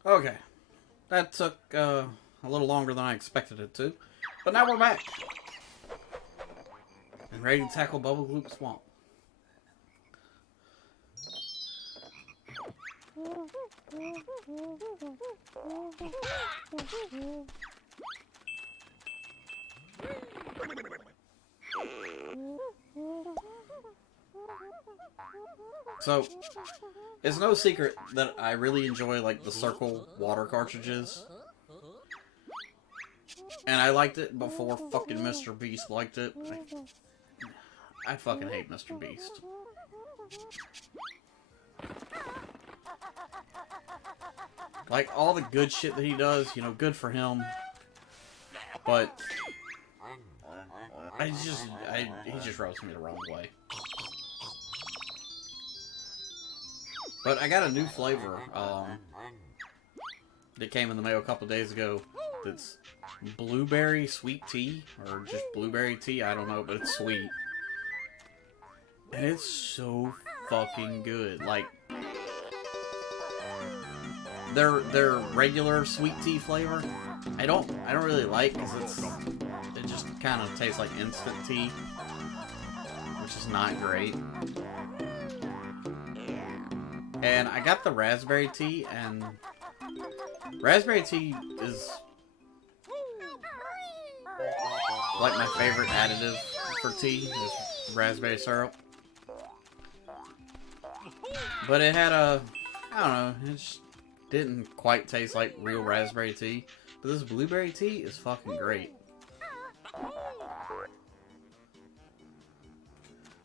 Okay, that took a little longer than I expected it to, but now we're back and ready to tackle Bubble Gloop Swamp. So, it's no secret that I really enjoy, like, the circle water cartridges. And I liked it before fucking Mr. Beast liked it. I fucking hate Mr. Beast. Like, all the good shit that he does, you know, good for him. But he just rubs me the wrong way. But I got a new flavor that came in the mail a couple days ago. It's blueberry sweet tea, or just blueberry tea, I don't know, but it's sweet. And it's so fucking good. Like, their regular sweet tea flavor, I don't really like, because it just kind of tastes like instant tea, which is not great. And I got the raspberry tea, and raspberry tea is like my favorite additive for tea, is raspberry syrup. But it had I don't know, it just didn't quite taste like real raspberry tea. But this blueberry tea is fucking great.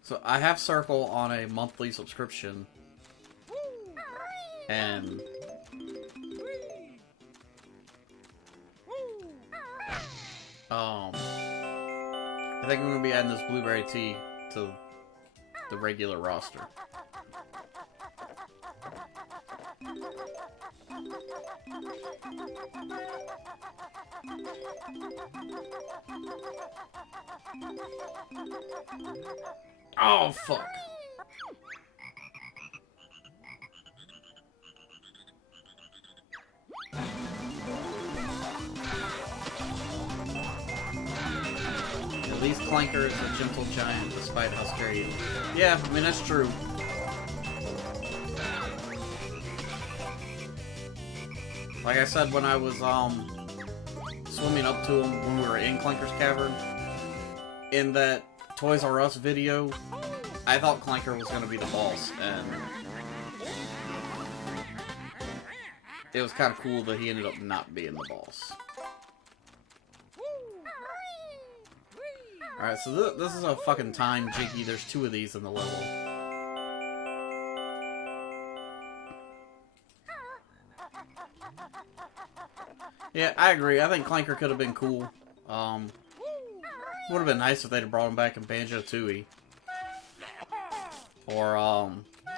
So I have Circle on a monthly subscription. And I think I'm gonna be adding this blueberry tea to the regular roster. Oh fuck. At least Clanker is a gentle giant, despite how scary he is. Yeah, I mean, that's true. Like I said, when I was, swimming up to him when we were in Clanker's Cavern, in that Toys R Us video, I thought Clanker was gonna be the boss, and it was kind of cool that he ended up not being the boss. Alright, so this is a fucking time Jiggy. There's 2 of these in the level. Yeah, I agree. I think Clanker could have been cool. Would have been nice if they'd have brought him back in Banjo-Tooie. Or,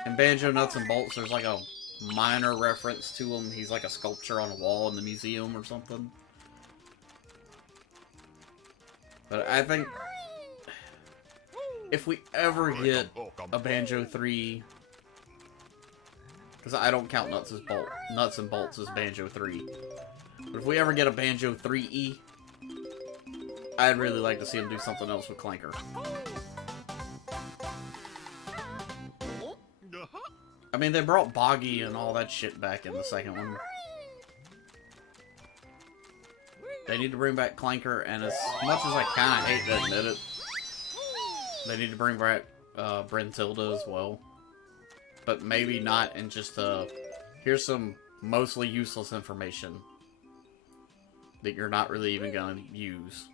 in Banjo Nuts and Bolts, there's like a minor reference to him. He's like a sculpture on a wall in the museum or something. But I think if we ever get a Banjo 3, because I don't count Nuts and Bolts as Banjo 3, but if we ever get a Banjo 3E, I'd really like to see him do something else with Clanker. I mean, they brought Boggy and all that shit back in the second one. They need to bring back Clanker, and as much as I kind of hate to admit it, they need to bring back Brentilda as well. But maybe not in just here's some mostly useless information that you're not really even going to use.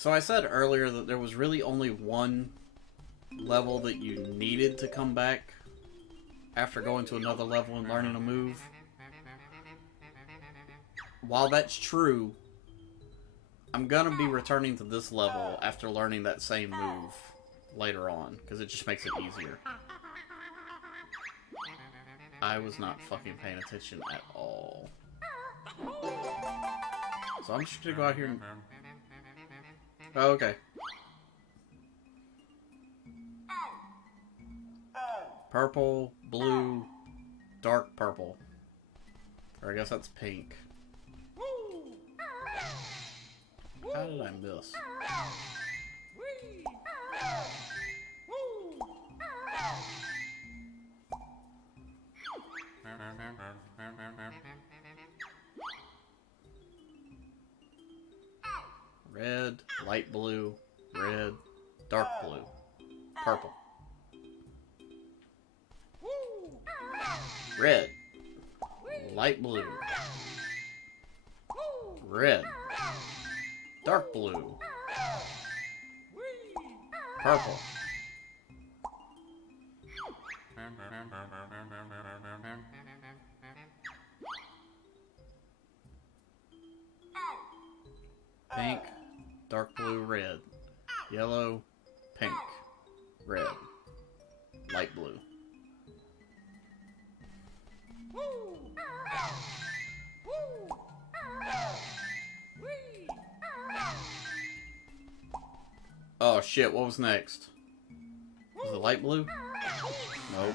So I said earlier that there was really only one level that you needed to come back after going to another level and learning a move. While that's true, I'm gonna be returning to this level after learning that same move later on, because it just makes it easier. I was not fucking paying attention at all. So I'm just gonna go out here and... Oh, okay. Purple, blue, dark purple. Or I guess that's pink. How did I miss? Red, light blue, red, dark blue, purple. Red, light blue, red, dark blue, purple. Pink, dark blue, red, yellow, pink, red, light blue. Oh shit, what was next? Was it light blue? Nope.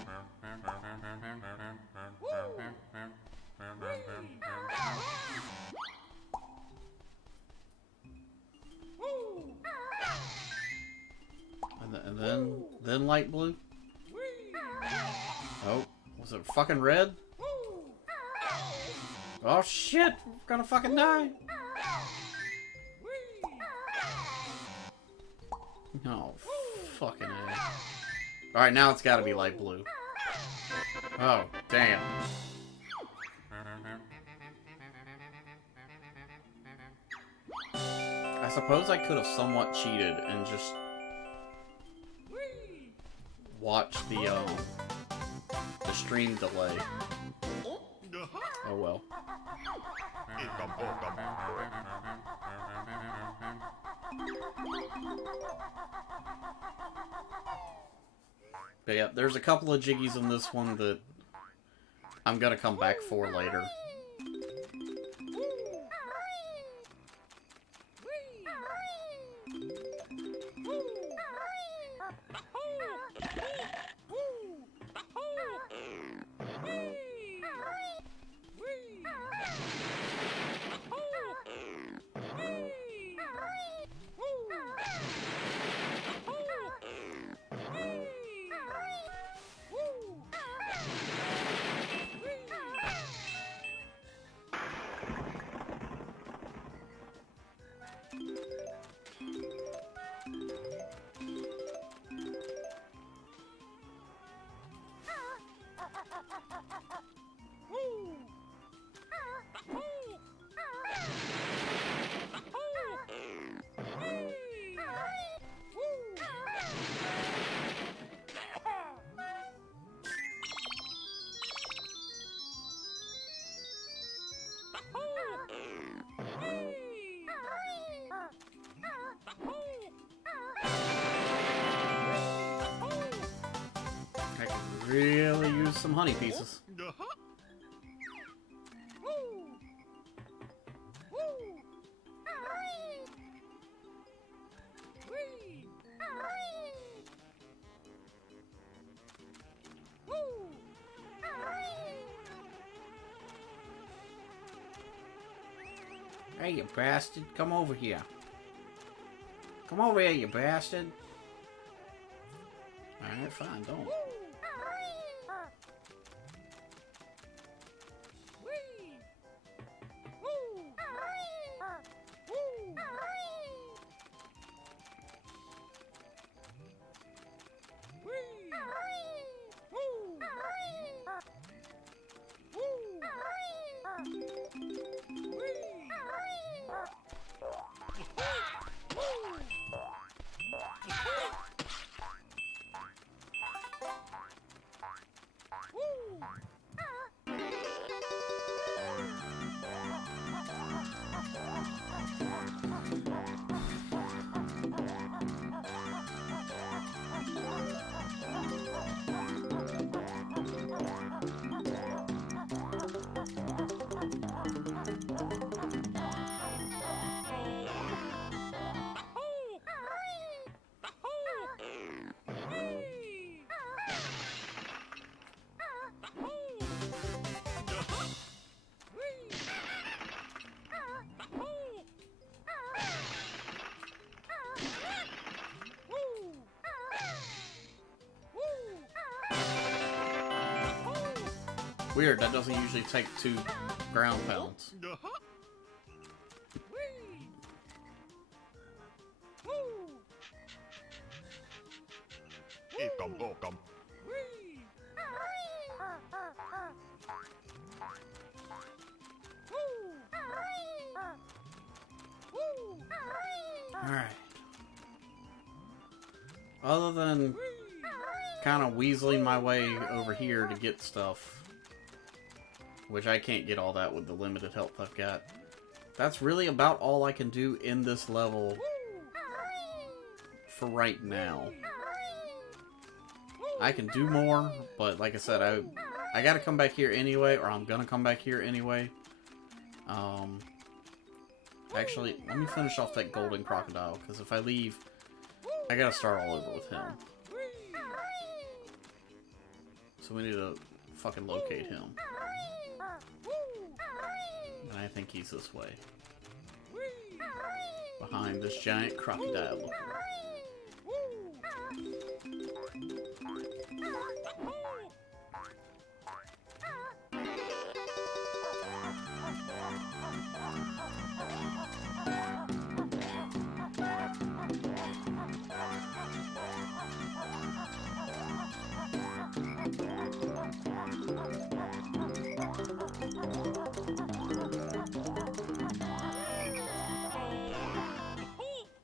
And then light blue? Oh, was it fucking red? Oh shit, we're gonna fucking die. No, fucking A. Alright, now it's gotta be light blue. Oh, damn. I suppose I could have somewhat cheated and just watched the stream delay. Oh well. But yeah, there's a couple of Jiggies in this one that I'm gonna come back for later. I could really use some honey pieces. Hey, you bastard. Come over here. Come over here, you bastard. Alright, fine, don't. Weird, that doesn't usually take 2 ground pounds. Alright. Other than kind of weaseling my way over here to get stuff, which I can't get all that with the limited health I've got, that's really about all I can do in this level for right now. I can do more, but like I said, I gotta come back here anyway, or I'm gonna come back here anyway. Actually, let me finish off that golden crocodile, because if I leave, I gotta start all over with him. So we need to fucking locate him. And I think he's this way. Behind this giant crocodile looking.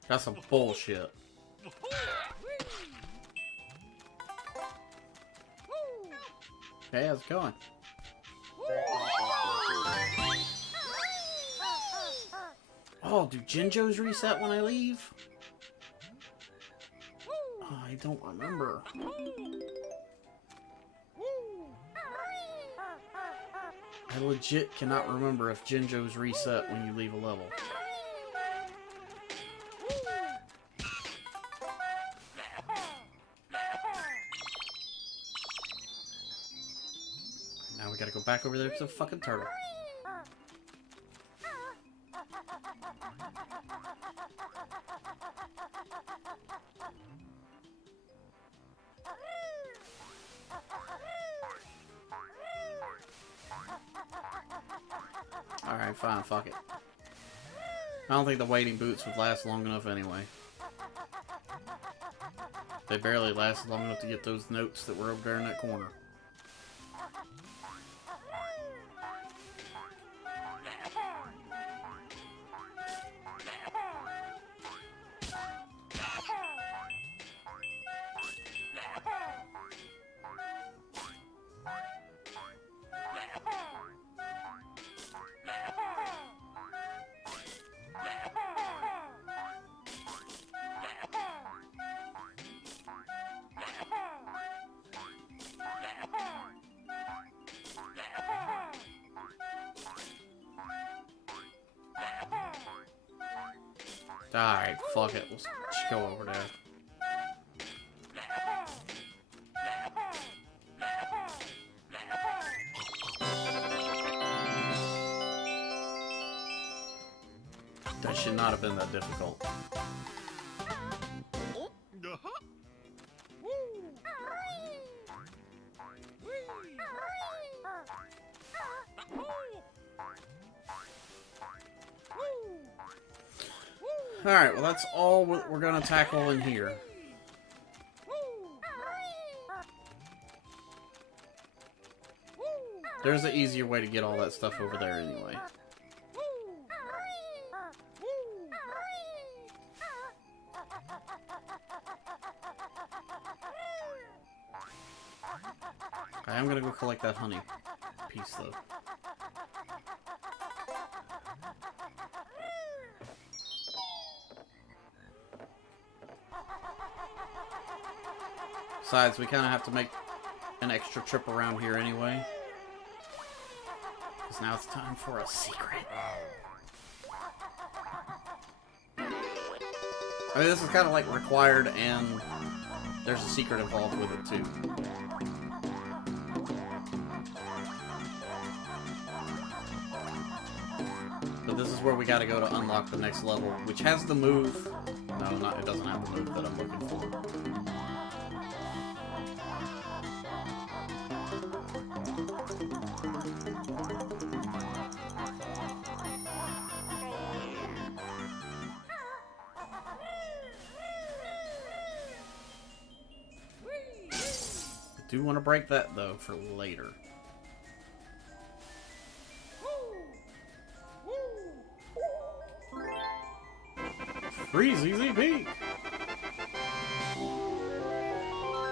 That's some bullshit. Hey, how's it going? Oh, do Jinjos reset when I leave? Oh, I don't remember. I legit cannot remember if Jinjos reset when you leave a level. Now we gotta go back over there to the fucking turtle. Alright, fine, fuck it. I don't think the wading boots would last long enough anyway. They barely lasted long enough to get those notes that were over there in that corner. Alright, fuck it. Let's just go over there. That should not have been that difficult. Alright, well that's all we're gonna tackle in here. There's an easier way to get all that stuff over there anyway. I am gonna go collect that honey piece though. Besides, we kind of have to make an extra trip around here anyway. Because now it's time for a secret. I mean, this is kind of like required, and there's a secret involved with it too. But this is where we gotta go to unlock the next level, which has the move. No, it doesn't have the move that I'm looking for. Do want to break that, though, for later. Freeze Easy Peak!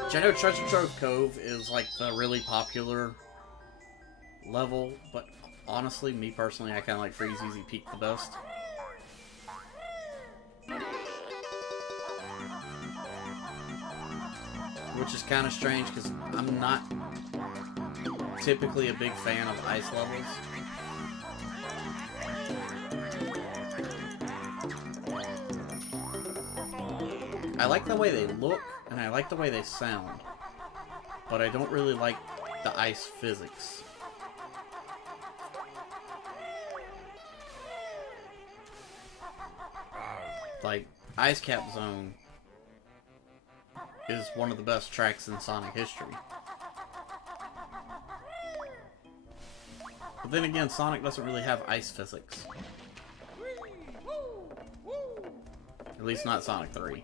Which I know Treasure Trove Cove is like the really popular level, but honestly, me personally, I kind of like Freeze Easy Peak the best. Which is kind of strange because I'm not typically a big fan of ice levels. I like the way they look, and I like the way they sound, but I don't really like the ice physics. Like, Ice Cap Zone is one of the best tracks in Sonic history. But then again, Sonic doesn't really have ice physics. At least not Sonic 3.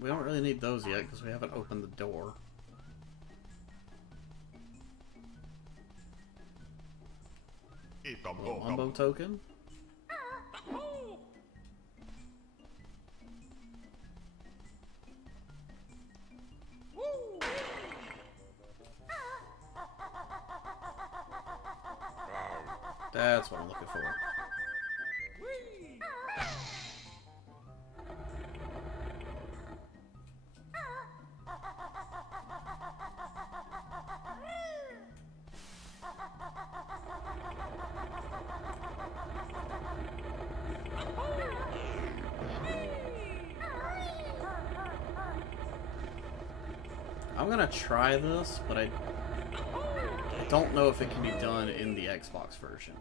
We don't really need those yet because we haven't opened the door. Wombo token? That's what I'm looking for. I'm gonna try this, but I don't know if it can be done in the Xbox version.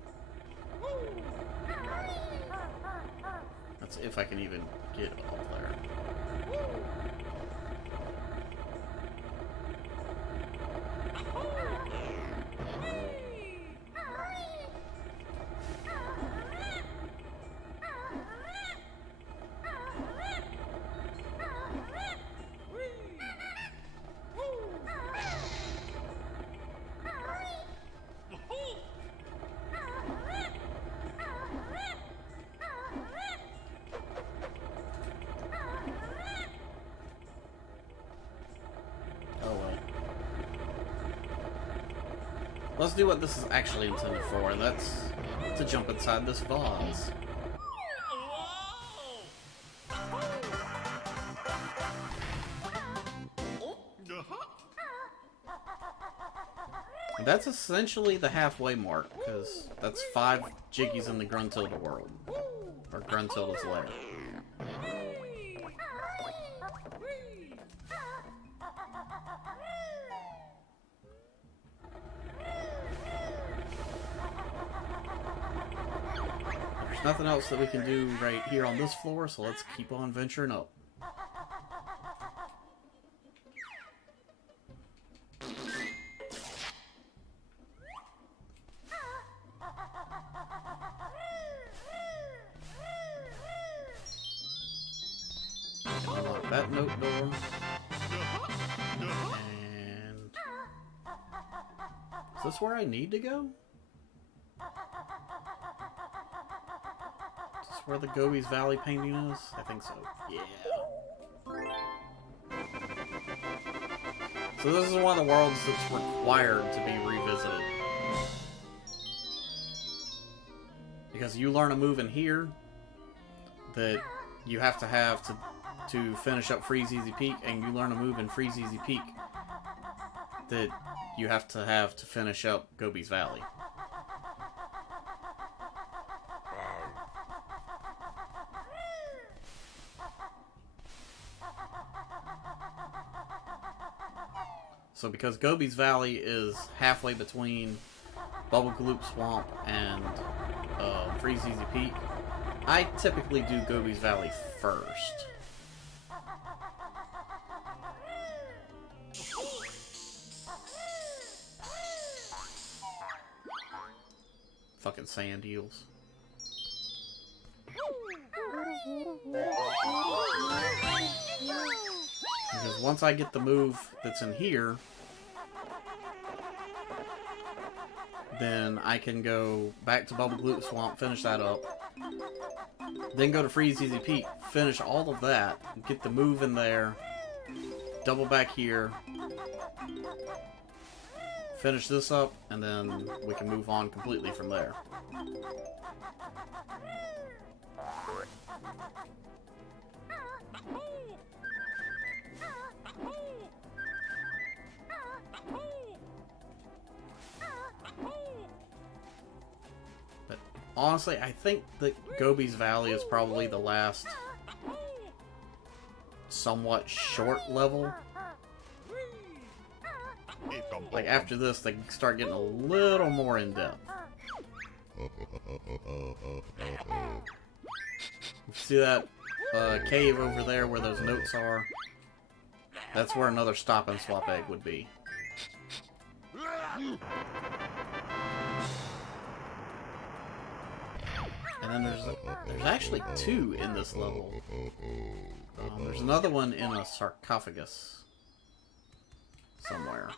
That's if I can even get up there. Let's do what this is actually intended for, and that's to jump inside this vase. And that's essentially the halfway mark, because that's 5 Jiggies in the Gruntilda world. Or Gruntilda's lair. There's nothing else that we can do right here on this floor, so let's keep on venturing up. Unlock that note door. And is this where I need to go? Is this where the Gobi's Valley painting is? I think so. Yeah. So this is one of the worlds that's required to be revisited. Because you learn a move in here that you have to finish up Freeze Easy Peak, and you learn a move in Freeze Easy Peak that you have to finish up Gobi's Valley. So because Gobi's Valley is halfway between Bubble Gloop Swamp, and Freeze Easy Peak, I typically do Gobi's Valley first. Fucking sand eels. Because once I get the move that's in here, then I can go back to Bubble Gloop Swamp, finish that up, then go to Freeze Easy Peak, finish all of that, get the move in there, double back here, finish this up, and then we can move on completely from there. But honestly, I think that Gobi's Valley is probably the last somewhat short level. Like, after this, they start getting a little more in-depth. See that cave over there where those notes are? That's where another stop and swap egg would be. And then there's actually 2 in this level. There's another one in a sarcophagus somewhere.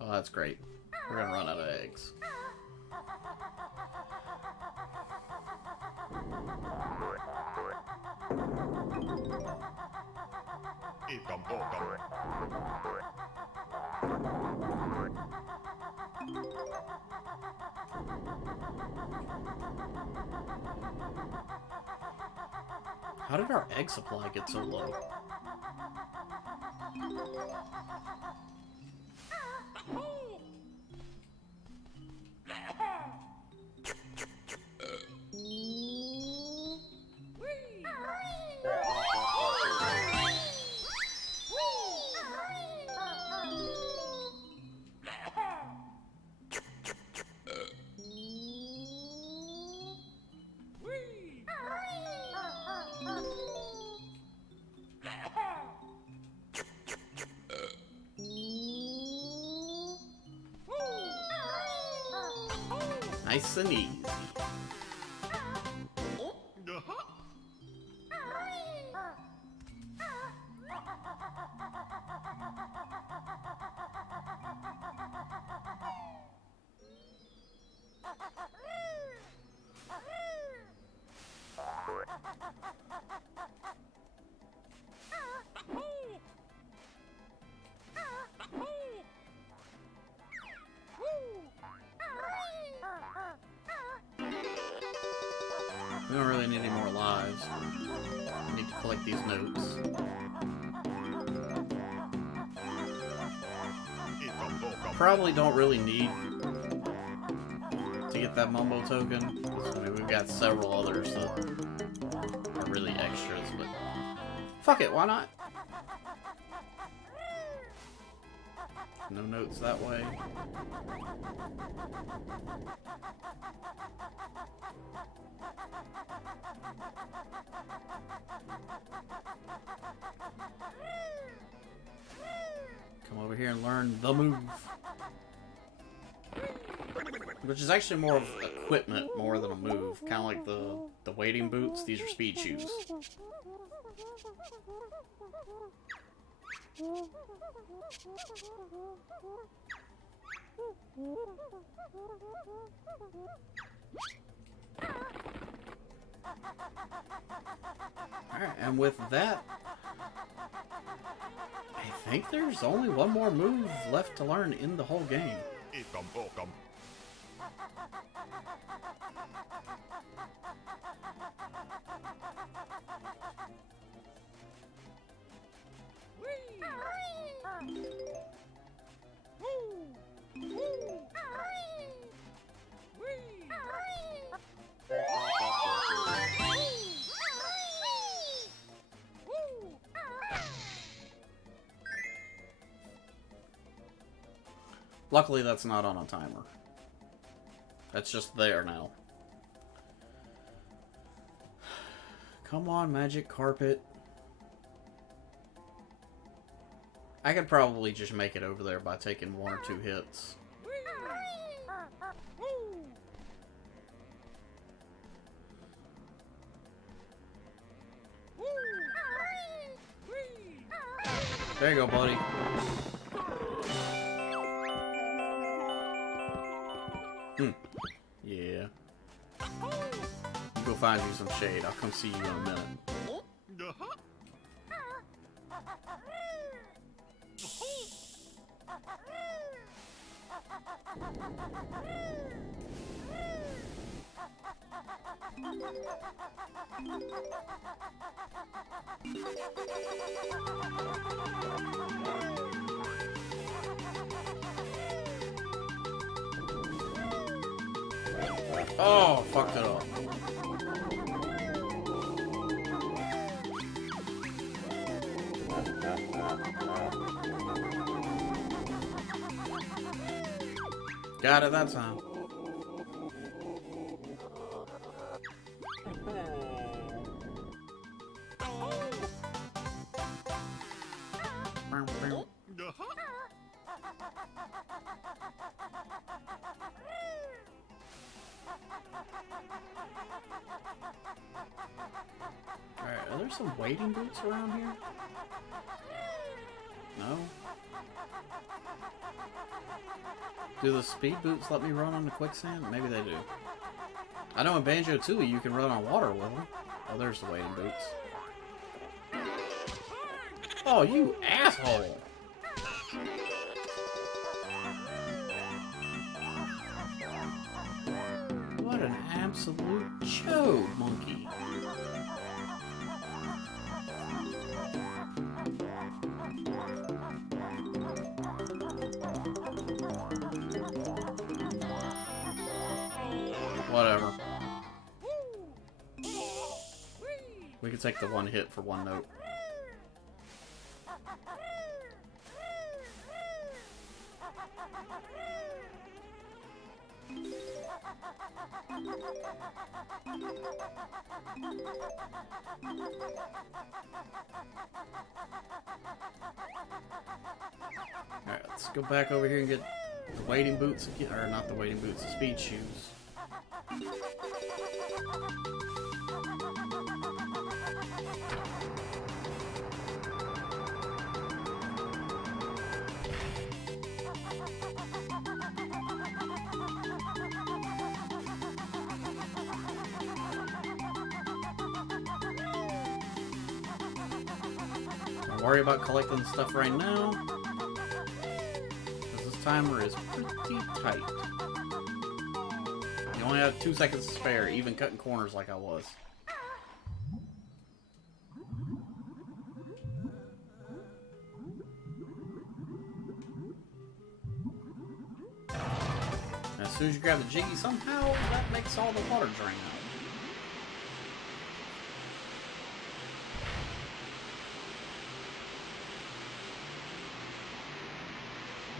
Oh, that's great. We're gonna run out of eggs. How did our egg supply get so low? Nice and easy. We don't really need any more lives. We need to collect these notes. Probably don't really need to get that Mumbo token. I mean, we've got several others that are really extras, but fuck it, why not? No notes that way. Come over here and learn the move. Which is actually more of equipment more than a move. Kind of like the wading boots. These are speed shoes. Alright, and with that, I think there's only one more move left to learn in the whole game. Luckily, that's not on a timer. That's just there now. Come on, magic carpet. I could probably just make it over there by taking 1 or 2 hits. There you go, buddy. Yeah. Go find you some shade. I'll come see you in a minute. Oh, fucked it up. Got it that time. Alright, are there some wading boots around here? No? Do the speed boots let me run on the quicksand? Maybe they do. I know in Banjo-Kazooie you can run on water with them. Oh, there's the wading boots. Oh, you asshole! What an absolute chode, monkey. Whatever. We can take the 1 hit for 1 note. Alright, let's go back over here and get the wading boots again. Or not the wading boots, the speed shoes. Don't worry about collecting stuff right now, because this timer is pretty tight. You only have 2 seconds to spare, even cutting corners like I was. And as soon as you grab the Jiggy, somehow that makes all the water drain out.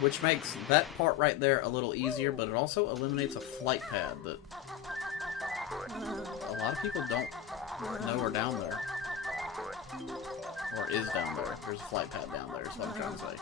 Which makes that part right there a little easier, but it also eliminates a flight pad that a lot of people don't know are down there. Or is down there. There's a flight pad down there, is what I'm trying to say.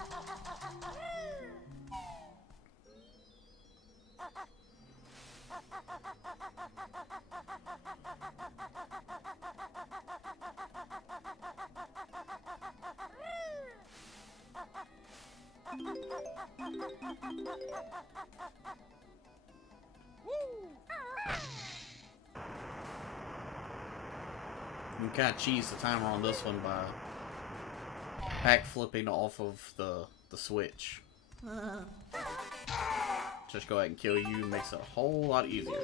You can kind of cheese the timer on this one by back flipping off of the switch. Just go ahead and kill you, makes it a whole lot easier.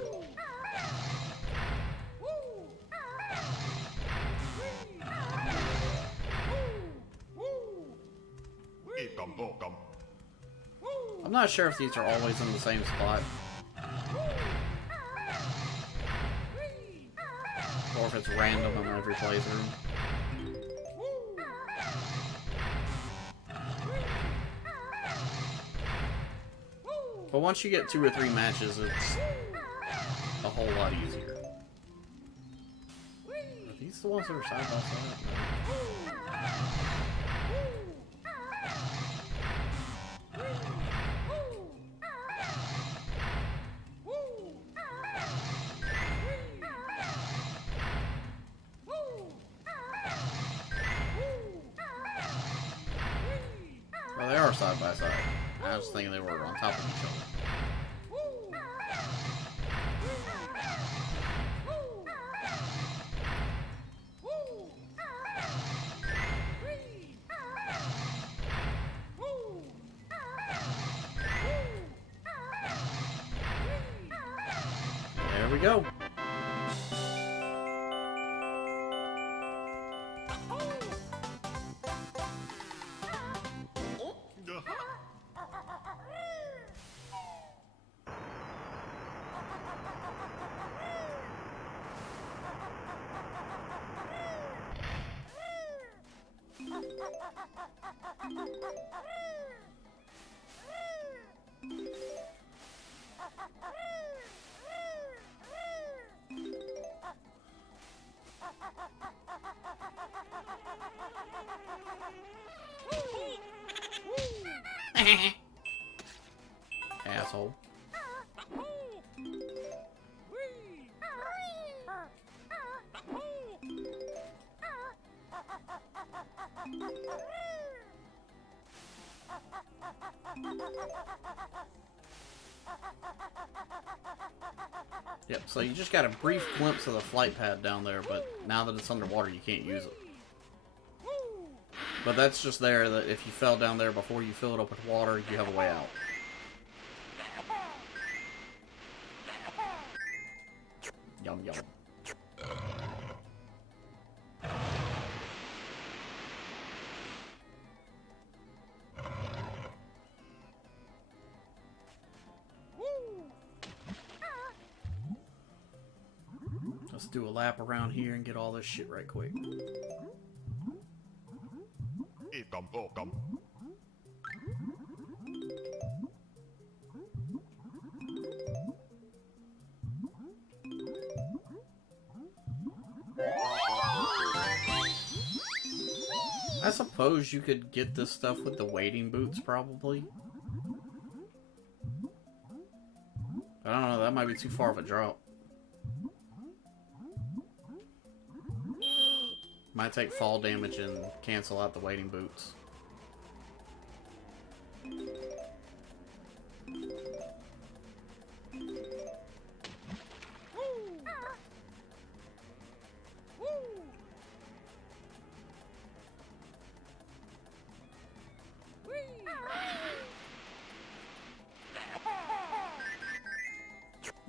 I'm not sure if these are always in the same spot. Or if it's random in every playthrough. But once you get 2 or 3 matches, it's a whole lot easier. Are these the ones that are side by side? Well, they are side by side. I was thinking they were on top of each other. There we go. Asshole. Yep, so you just got a brief glimpse of the flight pad down there, but now that it's underwater, you can't use it. But that's just there that if you fell down there before you fill it up with water, you have a way out. Yum yum. Let's do a lap around here and get all this shit right quick. I suppose you could get this stuff with the wading boots, probably. I don't know, that might be too far of a drop. Might take fall damage and cancel out the wading boots.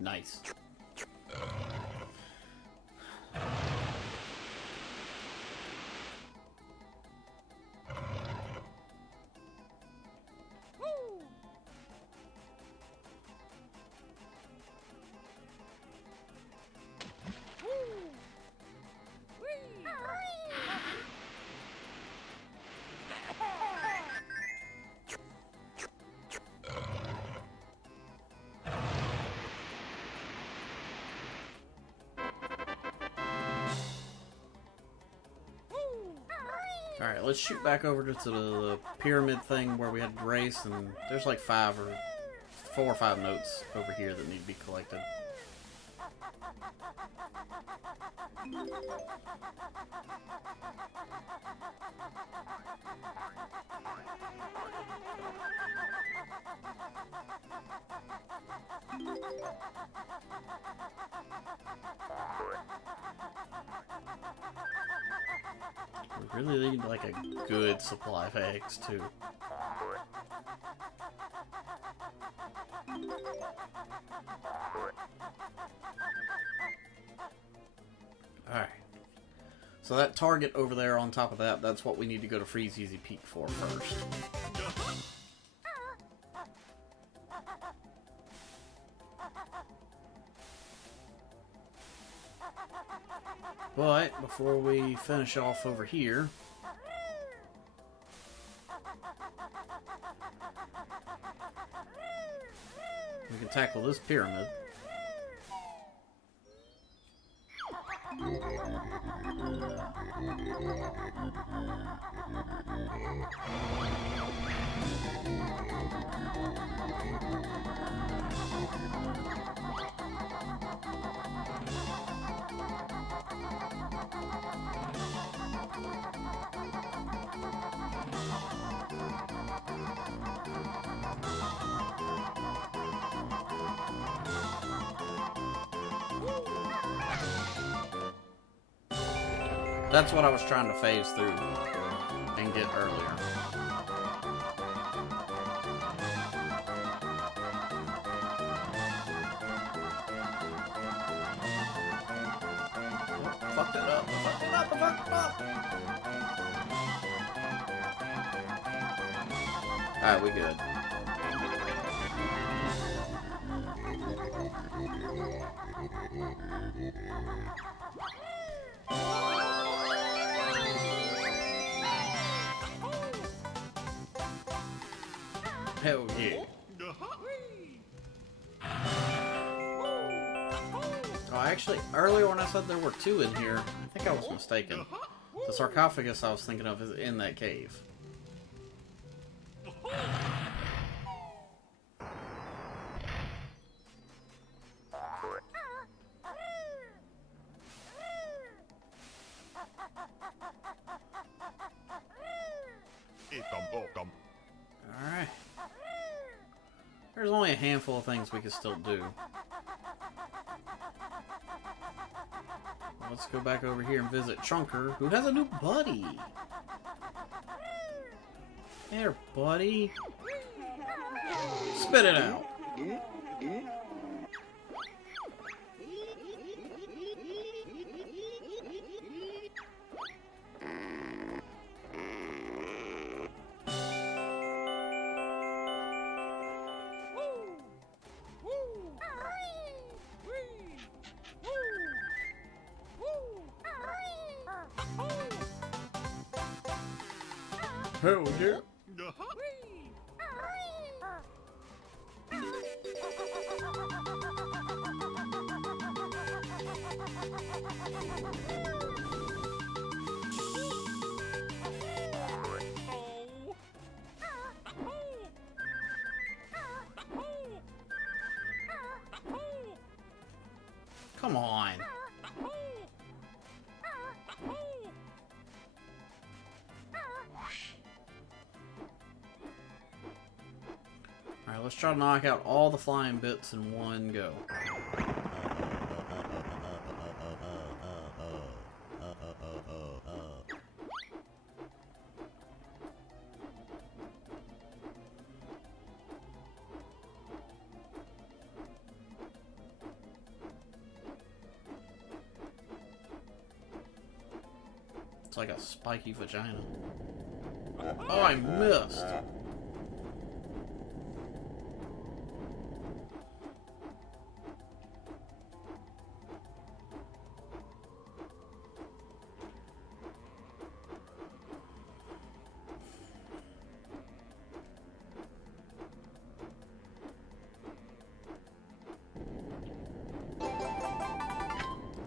Nice. Alright, let's shoot back over to the pyramid thing where we had to race, and there's like 4 or 5 notes over here that need to be collected. We really need like a good supply of eggs too. Alright. So that target over there on top of that, that's what we need to go to Freeze Easy Peak for first. But before we finish off over here, tackle this pyramid. That's what I was trying to phase through and get earlier. Oh, fucked it up, I fucked it up, I fucked it up! Alright, we good. Hell yeah. Oh, actually, earlier when I said there were two in here, I think I was mistaken. The sarcophagus I was thinking of is in that cave. Alright. There's only a handful of things we can still do. Let's go back over here and visit Chunker, who has a new buddy. There, buddy. Spit it out. Hell yeah. Come on. Alright, let's try to knock out all the flying bits in one go. It's like a spiky vagina. Oh, I missed!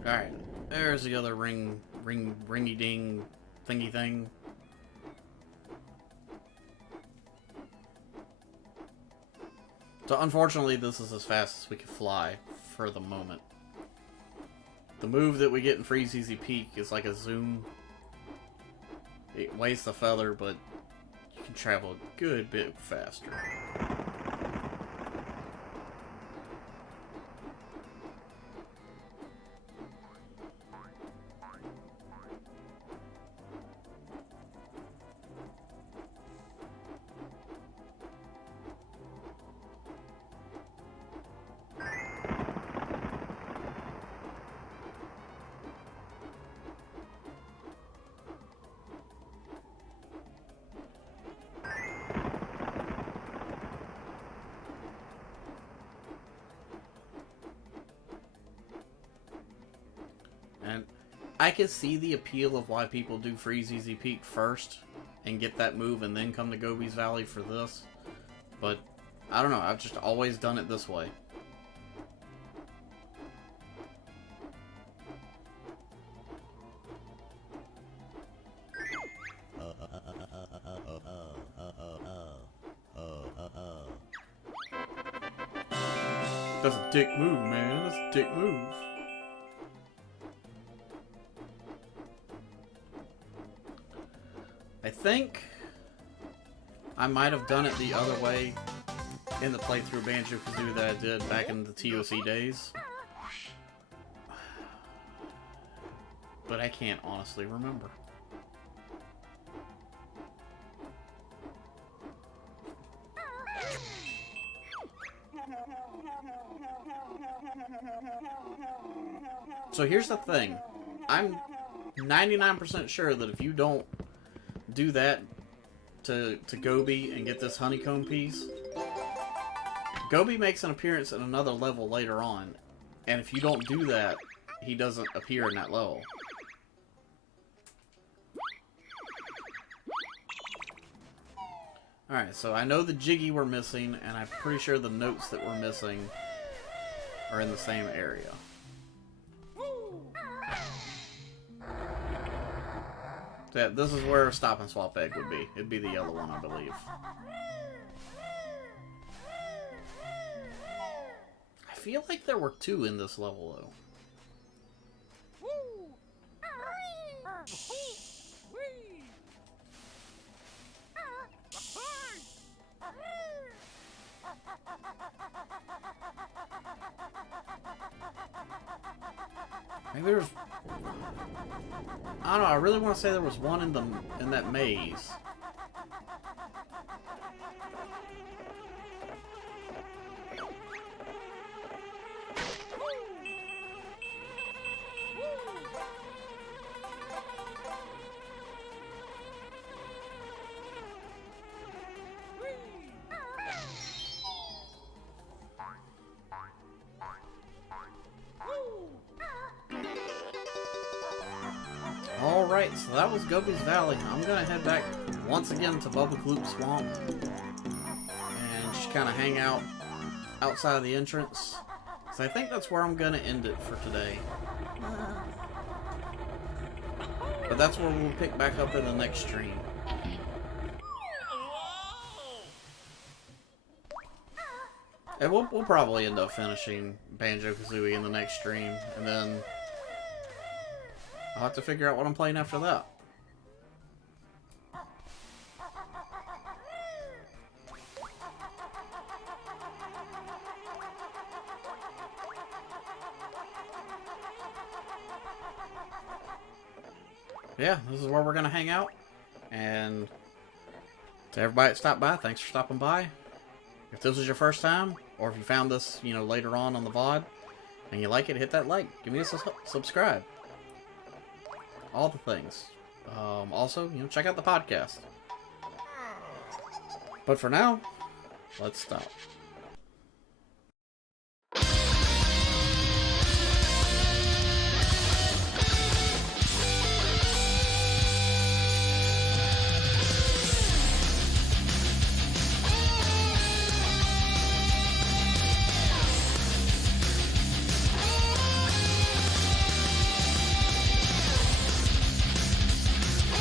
Alright, there's the other ringy ding thingy thing. So unfortunately this is as fast as we can fly for the moment. The move that we get in Freeze Easy Peak is like a zoom. It wastes a feather, but you can travel a good bit faster. And I can see the appeal of why people do Freeze Easy Peak first and get that move and then come to Gobi's Valley for this. But I don't know, I've just always done it this way. That's a dick move, man. That's a dick move. I think I might have done it the other way in the playthrough Banjo-Kazooie that I did back in the TOC days. But I can't honestly remember. So here's the thing. I'm 99% sure that if you don't do that to Gobi and get this honeycomb piece, Gobi makes an appearance in another level later on. And if you don't do that, he doesn't appear in that level. Alright, so I know the Jiggy we're missing, and I'm pretty sure the notes that we're missing are in the same area. So yeah, this is where a stop and swap egg would be. It'd be the yellow one, I believe. I feel like there were 2 in this level, though. Maybe there's... I don't know, I really want to say there was one in that maze. Alright, so that was Gobi's Valley. I'm gonna head back once again to Bubblecloop Swamp and just kind of hang out outside of the entrance. So I think that's where I'm gonna end it for today. But that's where we'll pick back up in the next stream. And we'll probably end up finishing Banjo-Kazooie in the next stream, and then I'll have to figure out what I'm playing after that. Yeah, this is where we're going to hang out. And to everybody that stopped by, thanks for stopping by. If this was your first time, or if you found this, you know, later on the VOD, and you like it, hit that like. Give me a subscribe. All the things. Also, you know, check out the podcast. But for now, let's stop.